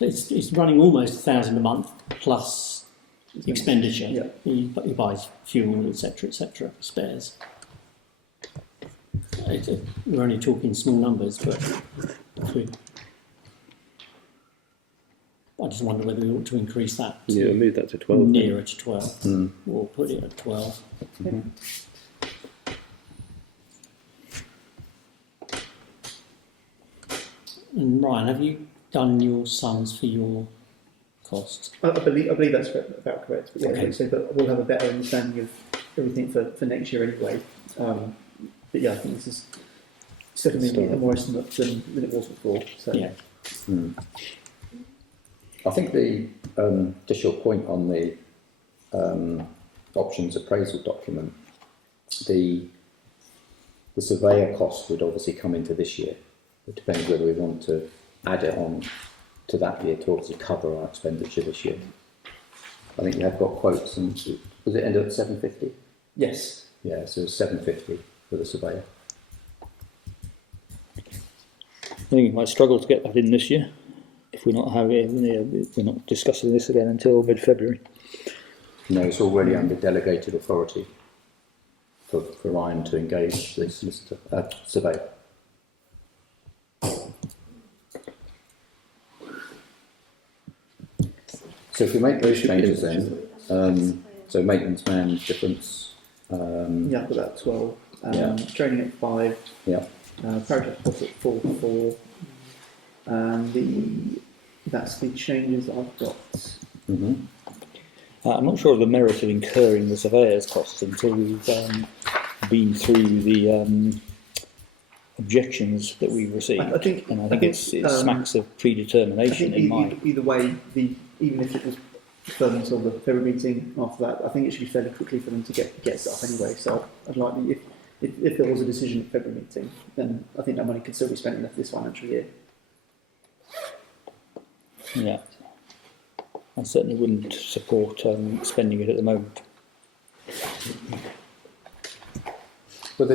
it's running almost 1,000 a month plus expenditure. Yeah. He buys fuel, etc., spares. We're only talking small numbers, but I just wonder whether we ought to increase that to Move that to 12. nearer to 12, or put it at 12. And Ryan, have you done your sums for your costs? I believe that's about correct. But yeah, Okay. so but we'll have a better understanding of everything for next year anyway. But yeah, I think this is definitely a more estimate than it was before. So Yeah. I think just your point on the options appraisal document, the surveyor cost would obviously come into this year. It depends whether we want to add it on to that year to obviously cover our expenditure this year. I think you have got quotes, and was it ended at 750? yes, Yeah, so it's 750 for the surveyor. I think we might struggle to get that in this year if we're not discussing this again until mid-February. No, it's already under delegated authority. for Ryan to engage the surveyor. So if we make those changes then, so maintenance man difference, Yeah, I've got that at 12. Yeah. Training at 5. yeah, Parish cost at 4. And that's the changes I've got. mm-hmm. I'm not sure of the merit of incurring the surveyor's costs until we've been through the objections that we've received. I think it smacks of predetermination in mind. Either way, even if it was further until the February meeting after that, I think it should be fairly quickly for them to get set up anyway. So I'd like, if there was a decision at the February meeting, then I think that money could still be spent in this financial year. Yeah. I certainly wouldn't support spending it at the moment. But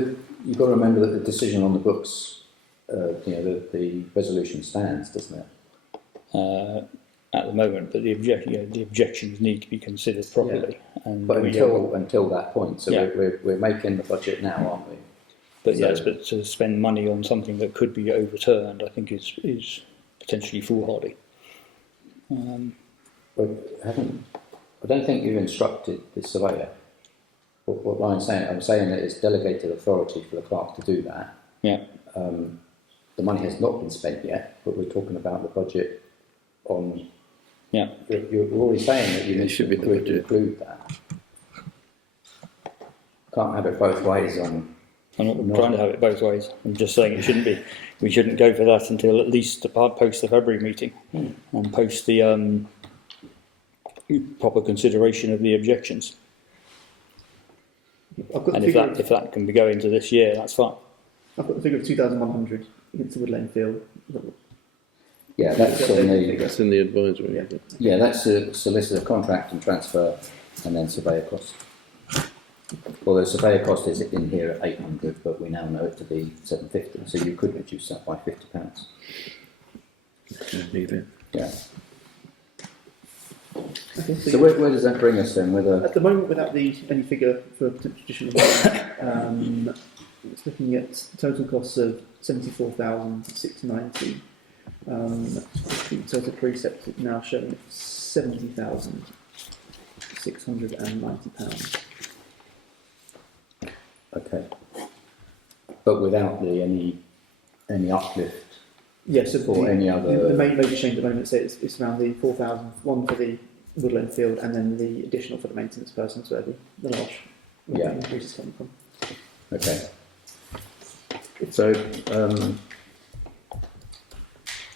you've got to remember that the decision on the books, the resolution stands, doesn't it? At the moment, but the objections need to be considered properly. And But until that point, so Yeah. we're making the budget now, aren't we? But So- yes, but to spend money on something that could be overturned, I think is potentially foolhardy. But I don't think you've instructed the surveyor. What Ryan's saying, I'm saying that it's delegated authority for the clerk to do that. Yeah. The money has not been spent yet, but we're talking about the budget on. Yeah. You're already saying that you need should to be in the budget. include that. Can't have it both ways on. I'm not trying to have it both ways. I'm just saying it shouldn't be. We shouldn't go for that until at least post the February meeting and post the proper consideration of the objections. I've got And the if figure. that can be go into this year, that's fine. I've got the figure of 2,100 against the Wood Lane Field. Yeah, that's on the. That's in the advisory. Yeah. Yeah, that's a solicitor contract and transfer, and then surveyor cost. Well, the surveyor cost is in here at 800, but we now know it to be 750. So you could reduce that by £50. Leave it. Yeah. Okay, So where does that bring us then? Whether at the moment, without any figure for traditional, it's looking at total costs of 74,690. The total precept is now showing at £70,690. okay, but without any uplift Yes, so or any other. the main major change at the moment is it's around the 4,000, one for the woodland field, and then the additional for the maintenance person. That's where the large increase is coming from. Okay. So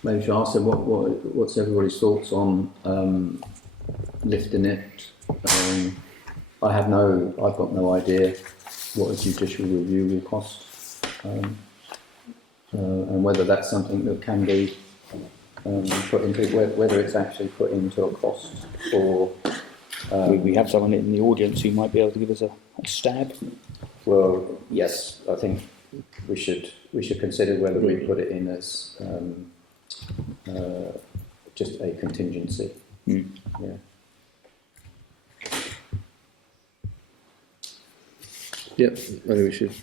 maybe should ask them what's everybody's thoughts on lifting it. I've got no idea what a judicial review will cost, and whether that's something that can be put into, whether it's actually put into a cost or. We have someone in the audience who might be able to give us a stab. Well, yes, I think we should consider whether we put it in as just a contingency. Yeah. Yep, I think we should.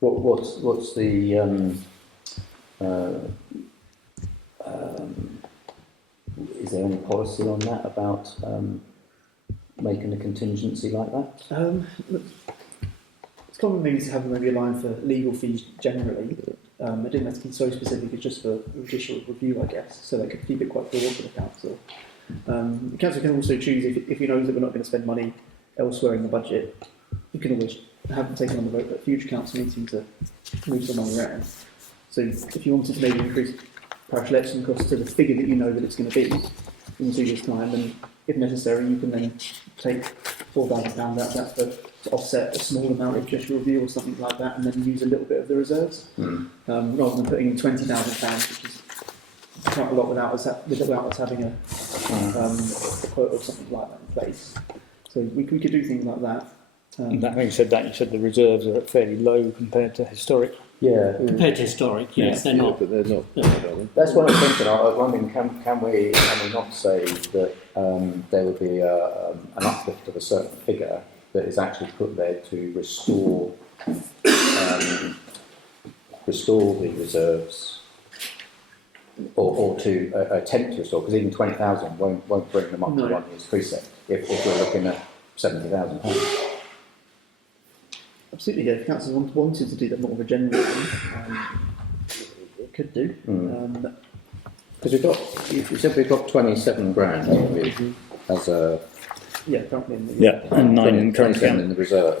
What's the is there any policy on that about making a contingency like that? Look, it's common maybe to have maybe a line for legal fees generally. It didn't have to be so specific, it's just for judicial review, I guess, so they could keep it quite broad for the council. The council can also choose, if you know that we're not going to spend money elsewhere in the budget, you can always have taken on the vote at a future council meeting to move some money around. So if you wanted to maybe increase parish election costs to the figure that you know that it's going to be in 2 years' time, then if necessary you can then take £4,000 out of that to offset a small amount of judicial review or something like that, and then use a little bit of the reserves, rather than putting in £20,000, which is quite a lot without us having a quote or something like that in place. So we could do things like that. Having said that, you said the reserves are fairly low compared to historic. Yeah, Compared to historic, yes, they're not. But they're not. that's what I'm thinking. I was wondering, can we not say that there would be an uplift of a certain figure, that is actually put there to restore the reserves, or to attempt to restore, because even 20,000 won't bring them up to 1 year's precept if we're looking at £70,000. Absolutely, yeah. If council wanted to do that more of a general thing, it could do. Because you said we've got 27 grand, haven't we, as a Currently in the and 9 in current 27 account. in the reserve.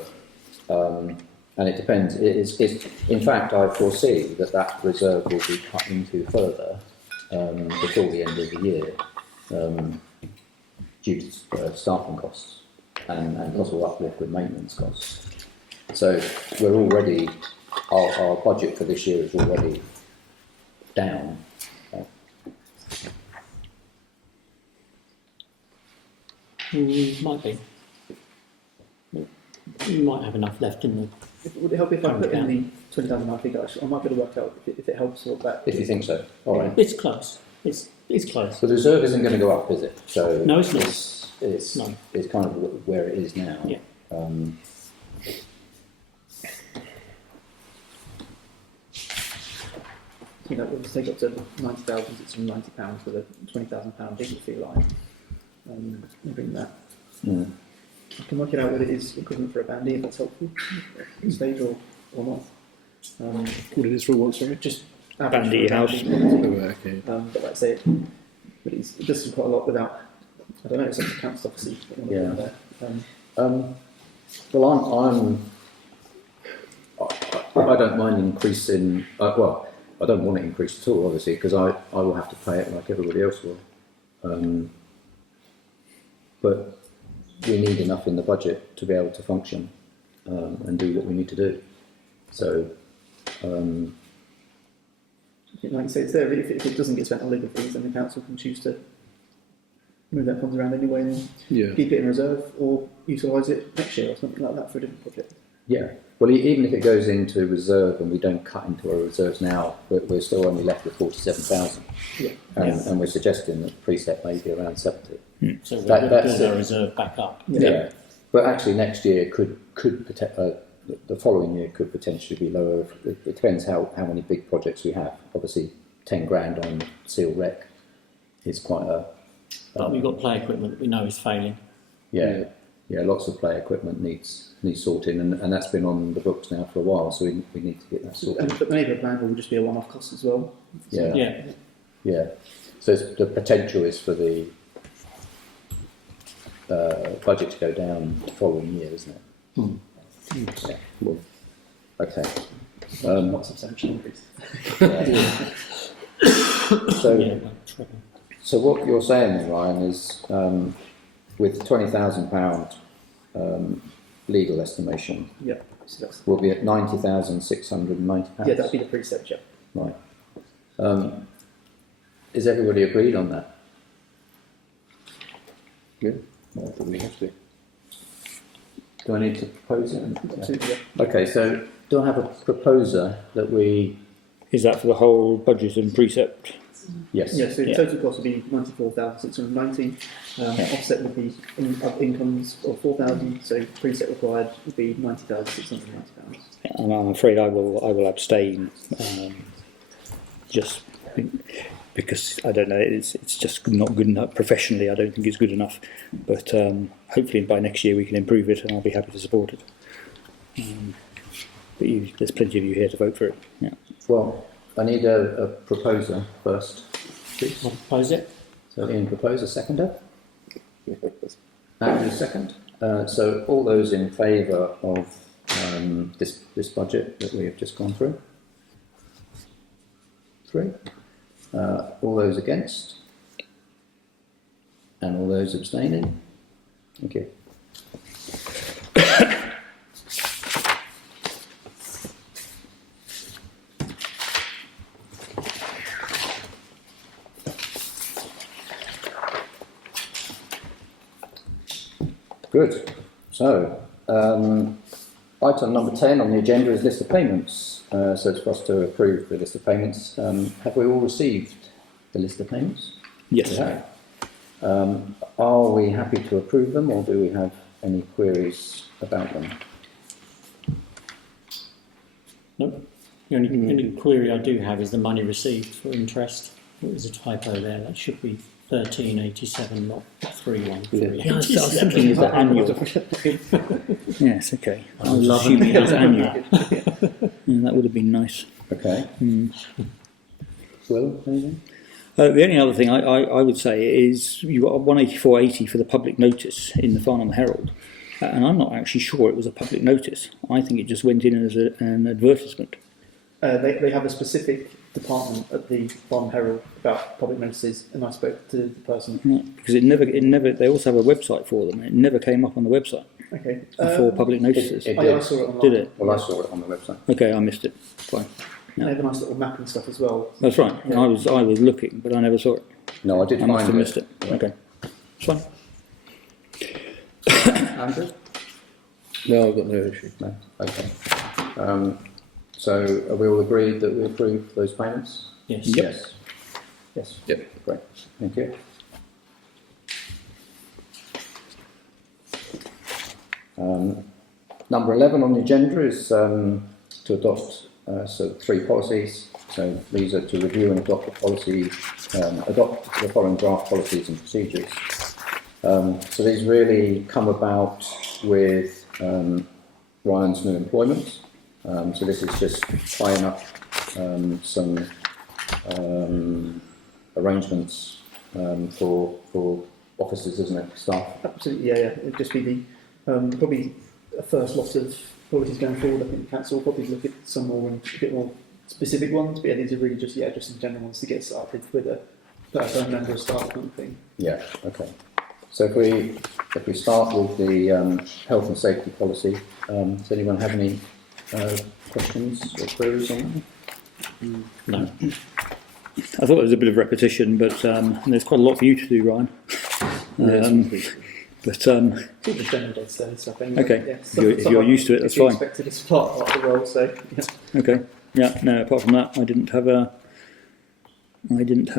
And it depends. In fact, I foresee that reserve will be cut into further before the end of the year, due to staffing costs and possible uplift with maintenance costs. So we're already, our budget for this year is already down. Might be. You might have enough left in the. Would it help if I put in the 20,000? I think I might be able to work out if it helps sort that. If you think so, all right. It's close. It's close. The reserve isn't going to go up, is it? So No, it's not. It's No. it's kind of where it is now. Yeah. You know, we'll take up to 90,000. It's from £90 for the £20,000 legal fee line, and bring that. I can work it out whether it is equivalent for a bandy, if that's helpful, at this stage or not. What it is for what, sorry? Just Bandy average for a house. bandy. Okay. But like I say, but it does seem quite a lot without. I don't know. It's up to council, obviously. Yeah. There. Well, I don't mind increasing. Well, I don't want it increased at all, obviously, because I will have to pay it like everybody else will. But we need enough in the budget to be able to function and do what we need to do. So, Like you say, it's there. If it doesn't get spent on legal fees, then the council can choose to move that funds around anyway and keep it in reserve or utilise it next year or something like that for a different project. yeah. Well, even if it goes into reserve and we don't cut into our reserves now, we're still only left with 47,000. Yeah. And we're suggesting that the precept may be around 70. So we'll That's build our it. reserve back up. Yeah. But actually, next year the following year could potentially be lower. It depends how many big projects we have. Obviously, 10 grand on Seale Rec is quite a. But we've got play equipment that we know is failing. Yeah, lots of play equipment needs sorting, and that's been on the books now for a while, so we need to get that sorted. But maybe a plan will just be a one-off cost as well. Yeah. So the potential is for the budget to go down the following year, isn't it? Yeah. Well, okay. Not substantial increase. So what you're saying then, Ryan, is with £20,000 legal estimation, Yeah. So that's, we'll be at £90,690. yeah, that'd be the precept. Yeah. Right. Is everybody agreed on that? Yeah. I think we have to. Do I need to propose it? Absolutely, yeah. Okay, so do I have a proposer that we... Is that for the whole budget and precept? Yes. Yeah, so the total cost would be 94,690. Offset would be incomes of 4,000. So precept required would be £90,690. And I'm afraid I will abstain, just because I don't know. It's just not good enough professionally. I don't think it's good enough. But hopefully by next year we can improve it, and I'll be happy to support it. But there's plenty of you here to vote for it. Yeah. Well, I need a proposer first, please. I'll propose it. So Ian propose a seconder. Andrew second. So all those in favour of this budget that we have just gone through? 3. All those against? And all those abstaining? Thank you. Good. So, item number 10 on the agenda is list of payments. So it's for us to approve the list of payments. Have we all received the list of payments? Yes. We have. Are we happy to approve them, or do we have any queries about them? No. The only query I do have is the money received for interest. There's a typo there. That should be 1387, not 313. Yeah, I was thinking is that annual. Yes, okay. I was assuming it was annual. Yeah, that would have been nice. Okay. Will, anything? The only other thing I would say is you've got a 184.80 for the public notice in the Farnham Herald, and I'm not actually sure it was a public notice. I think it just went in as an advertisement. They have a specific department at the Farnham Herald about public notices, and I spoke to the person. Yeah, because it never. They also have a website for them. It never came up on the website. Okay. For public notices. It I did. saw it online. Did it? Well, I saw it on the website. Okay, I missed it. Fine. And they have a nice little map and stuff as well. That's right. Yeah. I was looking, but I never saw it. No, I did I find must have missed it. Yeah. Okay, it's fine. Andrew? No, I've got no issue. No? Okay. So are we all agreed that we approve those payments? Yes. Yep. Yes. Yes. Yep. Great. Thank you. Number 11 on the agenda is to adopt 3 policies. So these are to review and adopt the policy, adopt the following draft policies and procedures. So these really come about with Ryan's new employment. So this is just tying up some arrangements for officers, isn't it? Staff. Absolutely, yeah. It'd just be the probably a first lot of policies going forward. I think the council will probably look at some more and a bit more specific ones. But yeah, these are really just some general ones to get started with a first member of staff kind of thing. Yeah. Okay. So if we start with the health and safety policy, does anyone have any questions or queries on that? No. I thought it was a bit of repetition, but there's quite a lot for you to do, Ryan. But It's all just general day-to-day stuff anyway. Okay. Yeah, If you're used to it, that's fine. Expected it's part of the role, so yeah. okay, yeah. No, apart from that, I didn't have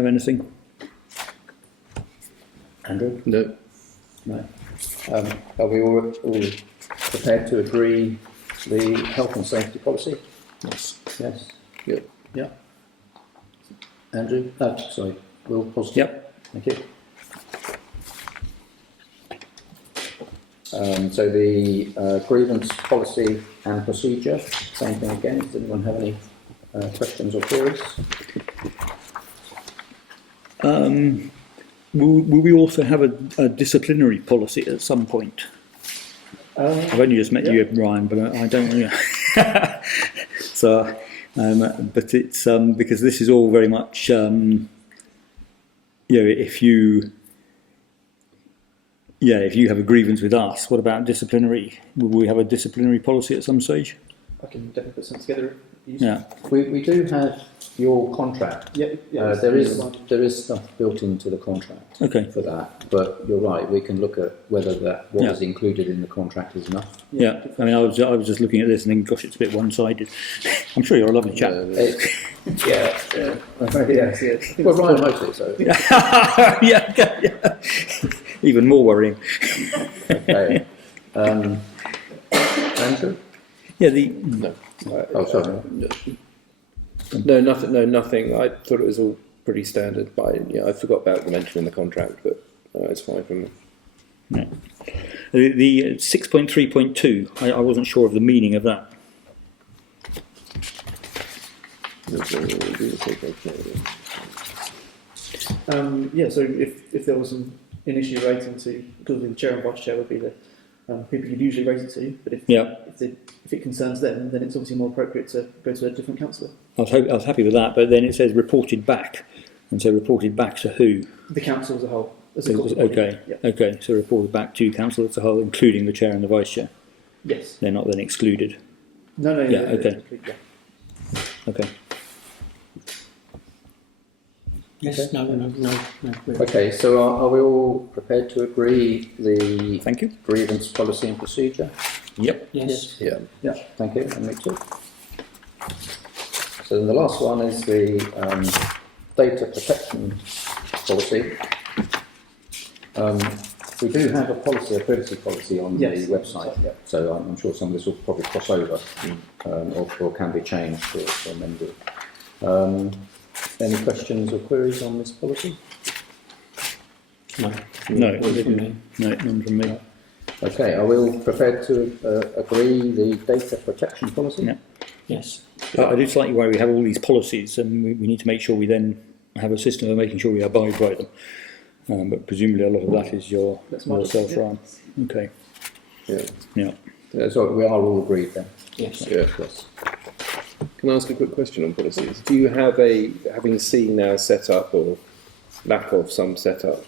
anything. Andrew? No. No. Are we all prepared to agree the health and safety policy? Yes. Yes. Yep. Yeah. Andrew? Sorry. Will, positive? Yep. Thank you. So the grievance policy and procedure, same thing again. Does anyone have any questions or queries? Will we also have a disciplinary policy at some point? I've only just met you, Ryan, but I don't know. So, but it's because this is all very much, if you have a grievance with us, what about disciplinary? Will we have a disciplinary policy at some stage? I can definitely put something together. Yeah. We do have your contract. Yeah. There is stuff built into the contract for that, but you're right. We can look at whether what is included in the contract is enough. Yeah. I mean, I was just looking at this and thinking, gosh, it's a bit one-sided. I'm sure you're a lovely chap. Yeah. Yes. Well, Ryan wrote it, so. yeah. Even more worrying. Okay. Andrew? Yeah. No. Oh, sorry. No, nothing. No, nothing. I thought it was all pretty standard. But I forgot about the mention in the contract, but it's fine from me. Yeah. The 6.3.2. I wasn't sure of the meaning of that. So if there was an issue relating to, because the chair and vice chair would be the people you'd usually raise it to, but if it concerns them, then it's obviously more appropriate to go to a different councillor. I was happy with that, but then it says reported back, and so reported back to who? The council as a whole. As a corporate body. Okay, Yeah. okay. So reported back to council as a whole, including the chair and the vice chair. Yes. They're not then excluded. No. Yeah. Okay. Yeah. Okay. Yes. No. Okay, so are we all prepared to agree the Thank you. grievance policy and procedure? Yep. Yes. Yeah. Yeah, thank you, and me too. So then the last one is the data protection policy. we do have a policy, a privacy policy on Yes, the website, yeah. so I'm sure some of this will probably cross over or can be changed or amended. Any questions or queries on this policy? No. No, None from me. no, none from me. Okay, are we all prepared to agree the data protection policy? Yeah. Yes. I do slightly worry we have all these policies and we need to make sure we then have a system of making sure we abide by them. But presumably a lot of that is your self-run. Okay. Yeah. Yeah. So we are all agreed then? Yes. Yeah. Yes. Can I ask a quick question on policies? Do you have having seen now set up or lack of some setup,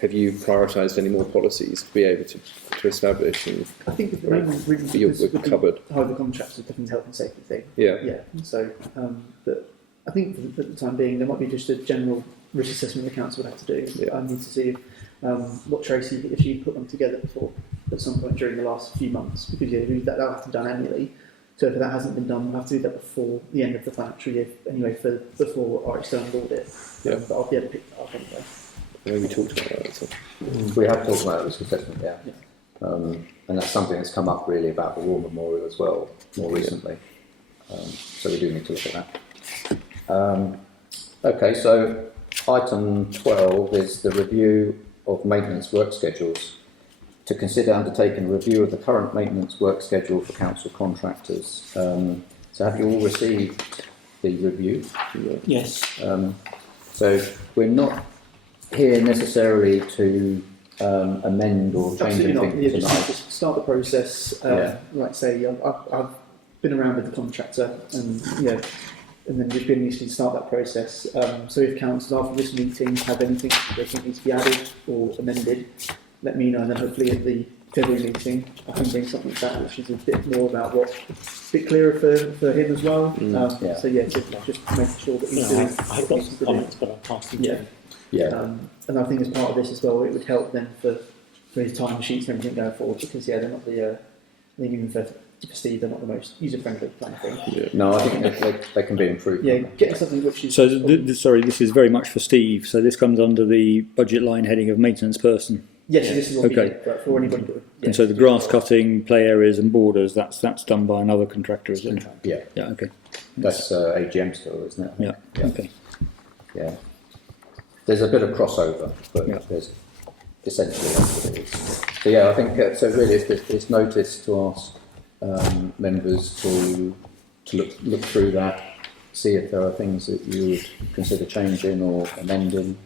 have you prioritised any more policies to be able to establish? And I think the main one really you're was with covered. how the contracts with different health and safety thing. Yeah. Yeah. So, but I think for the time being, there might be just a general risk assessment the council would have to do. Yeah. I need to see what Tracy, if she put them together before at some point during the last few months, because that'll have to be done annually. So if that hasn't been done, we'll have to do that before the end of the financial year anyway, before our external audit. Yeah. But I'll be able to pick that up anyway. I know we talked about that. So. We have talked about risk assessment, yeah. And that's something that's come up really about the War Memorial as well, more recently. So we do need to look at that. Okay, so item 12 is the review of maintenance work schedules. To consider undertaking a review of the current maintenance work schedule for council contractors. So have you all received the review? Yes. So we're not here necessarily to amend or change Absolutely not. anything Yeah, tonight. just start the process. Like I say, I've been around with the contractor, and and then just been initially start that process. So if council after this meeting have anything they think needs to be added or amended, let me know, and then hopefully at the February meeting I can bring something back which is a bit more about a bit clearer for him as well. So just making sure that he's doing. I've got some comments, but I'll pass them to you. Yeah. And I think as part of this as well, it would help then for his time sheets and everything going forward, because they're not I think even for Steve, they're not the most user-friendly kind of thing. Yeah. No, I think they can be improved. Yeah, getting something which is... So, this is very much for Steve. So this comes under the budget line heading of maintenance person. Yes, this is what we Okay. did, but for anybody. And so the grass cutting, play areas and borders, that's done by another contractor, is it? Yeah, Yeah, okay. that's AGM still, isn't it? Yeah, okay. Yeah. There's a bit of crossover, but Yeah. there's essentially that's what it is. So yeah, I think so. Really, it's notice to ask members to look through that, see if there are things that you would consider changing or amending,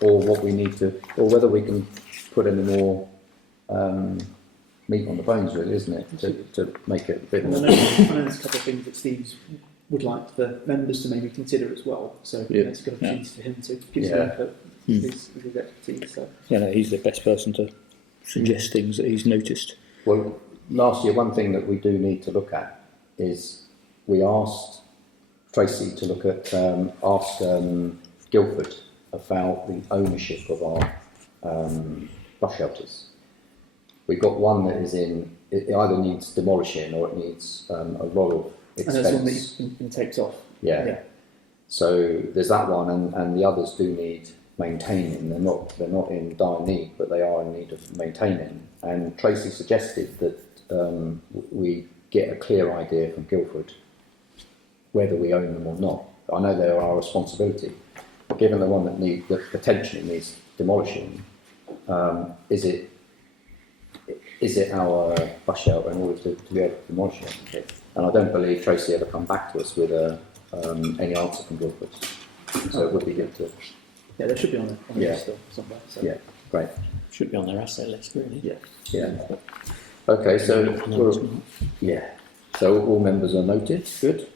or what we need to, or whether we can put any more meat on the bones. Really, isn't it, to make it a bit And more. I know there's a couple of things that Steve would like the members to maybe consider as well. So it's a good opportunity for him to give some input with his expertise. So. Yeah, no, he's the best person to suggest things that he's noticed. Well, last year, one thing that we do need to look at is we asked Tracy to look at Guildford about the ownership of our bus shelters. We've got one that is it either needs demolishing or it needs a lot of expense. And that's one that been takes off. Yeah. So there's that one, and the others do need maintaining. They're not in dire need, but they are in need of maintaining. And Tracy suggested that we get a clear idea from Guildford whether we own them or not. I know they're our responsibility, but given the one that potentially needs demolishing, is it our bus shelter in order to be able to demolish it? And I don't believe Tracy ever come back to us with any answer from Guildford. So it would be good to. Yeah, they should be on the list still somewhere. So. Yeah, great. Should be on their asset list, really. Yeah. Okay, so so all members are noted. Good.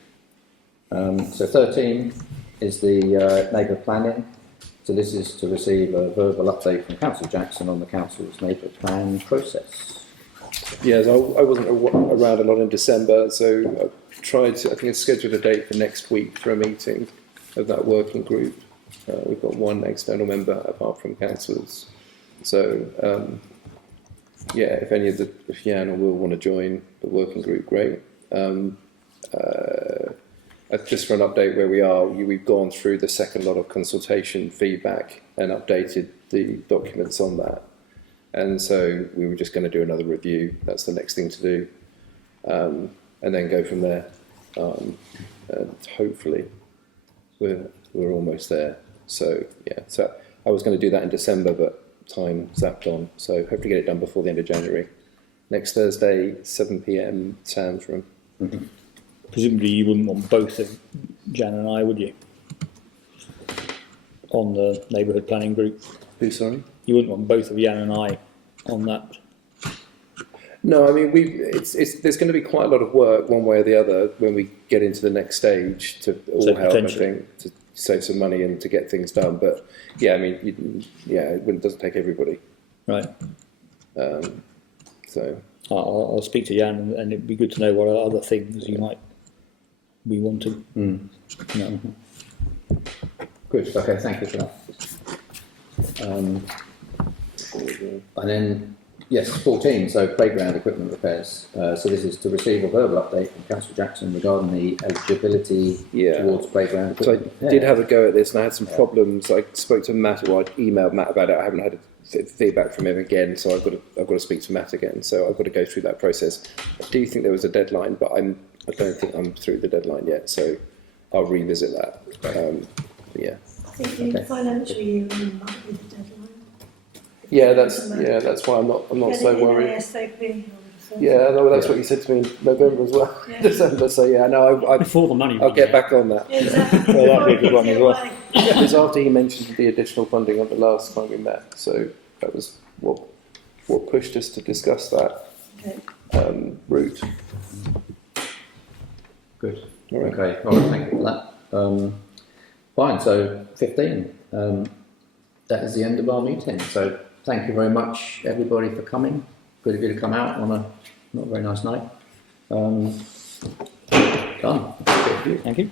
So 13 is the neighbour planning. So this is to receive a verbal update from Councillor Jackson on the council's neighbour plan process. Yes, I wasn't around a lot in December, so I tried to, I think I scheduled a date for next week for a meeting of that working group. We've got one external member apart from councillors. So, if Jan or Will want to join the working group, great. just for an update where we are, we've gone through the second lot of consultation feedback and updated the documents on that. And so we were just going to do another review. That's the next thing to do. And then go from there. And hopefully we're almost there. So yeah, so I was going to do that in December, but time zapped on. So hopefully get it done before the end of January. Next Thursday, 7 p.m, Sam's room. Mm-hmm. Presumably you wouldn't want both of Jan and I, would you? On the neighbourhood planning group. Who, sorry? You wouldn't want both of Jan and I on that. No, I mean there's going to be quite a lot of work one way or the other when we get into the next stage to all So help, I potentially. think, to save some money and to get things done. But yeah, I mean, it doesn't take everybody. Right. So I'll speak to Jan, and it'd be good to know what other things you might be wanting. No. Good. Okay. Thank you for that. And then, yes, 14. So playground equipment repairs. So this is to receive a verbal update from Councillor Jackson regarding the eligibility towards playground So equipment. I did have a go at this, and I had some problems. I spoke to Matt, or I emailed Matt about it. I haven't had feedback from him again, so I've got to speak to Matt again. So I've got to go through that process. I do think there was a deadline, but I don't think I'm through the deadline yet. So I'll revisit that. Yeah. I think the financial year might be the deadline. Yeah, that's why I'm not so worried. ASAP. Yeah, no, that's what you said to me in November as well, Yeah. December. So yeah, no, Before the money I'll runs get out. back on that. Exactly. Well, that'd be a good one as well. It was after he mentioned the additional funding on the last time we met, so that was what pushed us to discuss that route. Good. All right. Okay. All right. Thank you for that. Fine. So 15. That is the end of our meeting. So thank you very much, everybody, for coming. Good of you to come out on a not very nice night. Done. Thank you.